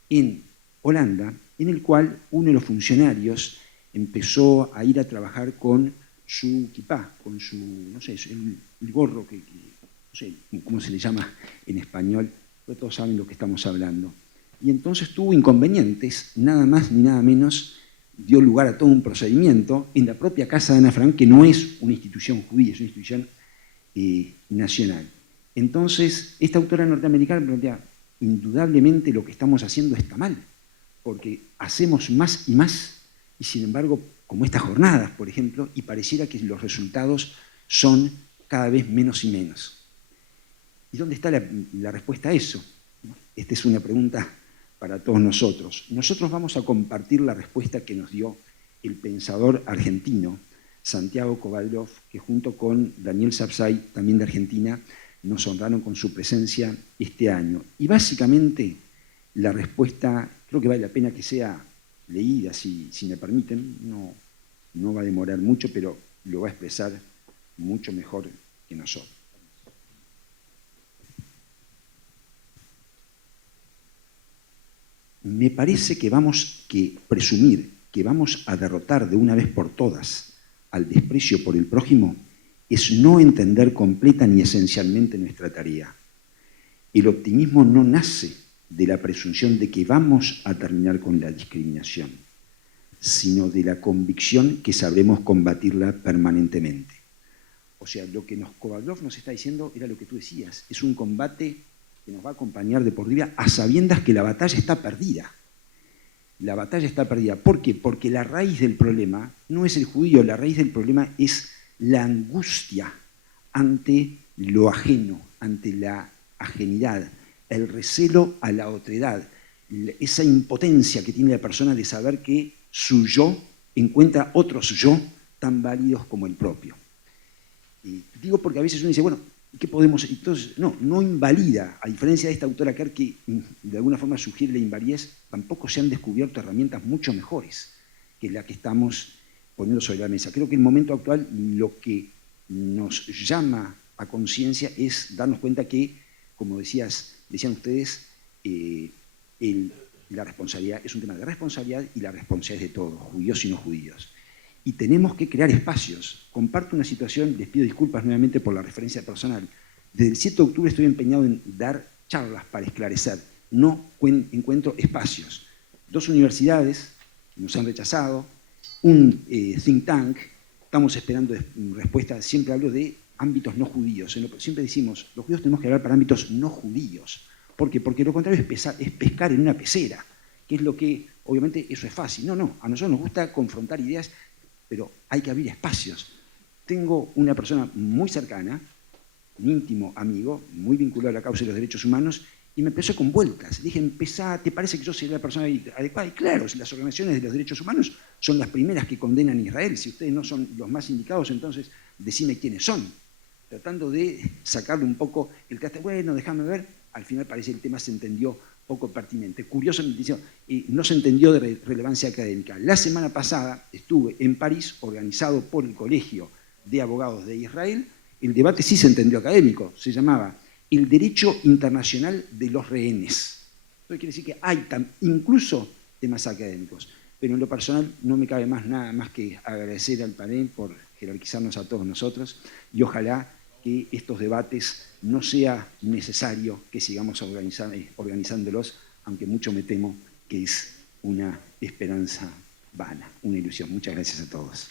en Holanda, en el cual uno de los funcionarios empezó a ir a trabajar con su kipá, con su, no sé, el gorro, que no sé cómo se le llama en español, pero todos saben lo que estamos hablando. Y entonces tuvo inconvenientes, nada más ni nada menos, dio lugar a todo un procedimiento en la propia casa de Ana Frank, que no es una institución judía, es una institución nacional. Entonces, esta autora norteamericana plantea, indudablemente lo que estamos haciendo está mal, porque hacemos más y más, y sin embargo, como estas jornadas, por ejemplo, y pareciera que los resultados son cada vez menos y menos. ¿Y dónde está la respuesta a eso? Esta es una pregunta para todos nosotros. Nosotros vamos a compartir la respuesta que nos dio el pensador argentino, Santiago Kovaliov, que junto con Daniel Sapsay, también de Argentina, nos honraron con su presencia este año. Y básicamente la respuesta, creo que vale la pena que sea leída, si me permiten, no va a demorar mucho, pero lo va a expresar mucho mejor que nosotros. Me parece que presumir que vamos a derrotar de una vez por todas al desprecio por el prójimo es no entender completa ni esencialmente nuestra tarea. El optimismo no nace de la presunción de que vamos a terminar con la discriminación, sino de la convicción que sabremos combatirla permanentemente. O sea, lo que Kovaliov nos está diciendo era lo que tú decías, es un combate que nos va a acompañar de por vida a sabiendas que la batalla está perdida. La batalla está perdida. ¿Por qué? Porque la raíz del problema no es el judío, la raíz del problema es la angustia ante lo ajeno, ante la ajenidad, el recelo a la otredad, esa impotencia que tiene la persona de saber que su yo encuentra otros yo tan válidos como el propio. Digo porque a veces uno dice, bueno, ¿qué podemos? Entonces, no invalida, a diferencia de esta autora Kerr que de alguna forma sugiere la invalidez, tampoco se han descubierto herramientas mucho mejores que la que estamos poniendo sobre la mesa. Creo que en el momento actual lo que nos llama a conciencia es darnos cuenta que, como decían ustedes, la responsabilidad es un tema de responsabilidad y la responsabilidad es de todos, judíos y no judíos. Y tenemos que crear espacios. Comparto una situación, les pido disculpas nuevamente por la referencia personal. Desde el 7 de octubre estoy empeñado en dar charlas para esclarecer. No encuentro espacios. 2 universidades nos han rechazado, un think tank, estamos esperando respuesta, siempre hablo de ámbitos no judíos. Siempre decimos, los judíos tenemos que hablar para ámbitos no judíos. ¿Por qué? Porque lo contrario es pescar en una pecera, que es lo que, obviamente, eso es fácil. No, a nosotros nos gusta confrontar ideas, pero hay que abrir espacios. Tengo una persona muy cercana, un íntimo amigo, muy vinculado a la causa de los derechos humanos, y me empezó con vueltas. Dije, ¿te parece que yo soy la persona adecuada? Y claro, las organizaciones de los derechos humanos son las primeras que condenan a Israel. Si ustedes no son los más indicados, entonces decime quiénes son. Tratando de sacarle un poco el carácter, bueno, déjame ver, al final parece que el tema se entendió poco pertinente. Curiosamente, no se entendió de relevancia académica. La semana pasada estuve en París, organizado por el Colegio de Abogados de Israel. El debate sí se entendió académico, se llamaba el derecho internacional de los rehenes. Eso quiere decir que hay incluso temas académicos. Pero en lo personal no me cabe nada más que agradecer al panel por jerarquizarnos a todos nosotros y ojalá que estos debates no sea necesario que sigamos organizándolos, aunque mucho me temo que es una esperanza vana, una ilusión. Muchas gracias a todos.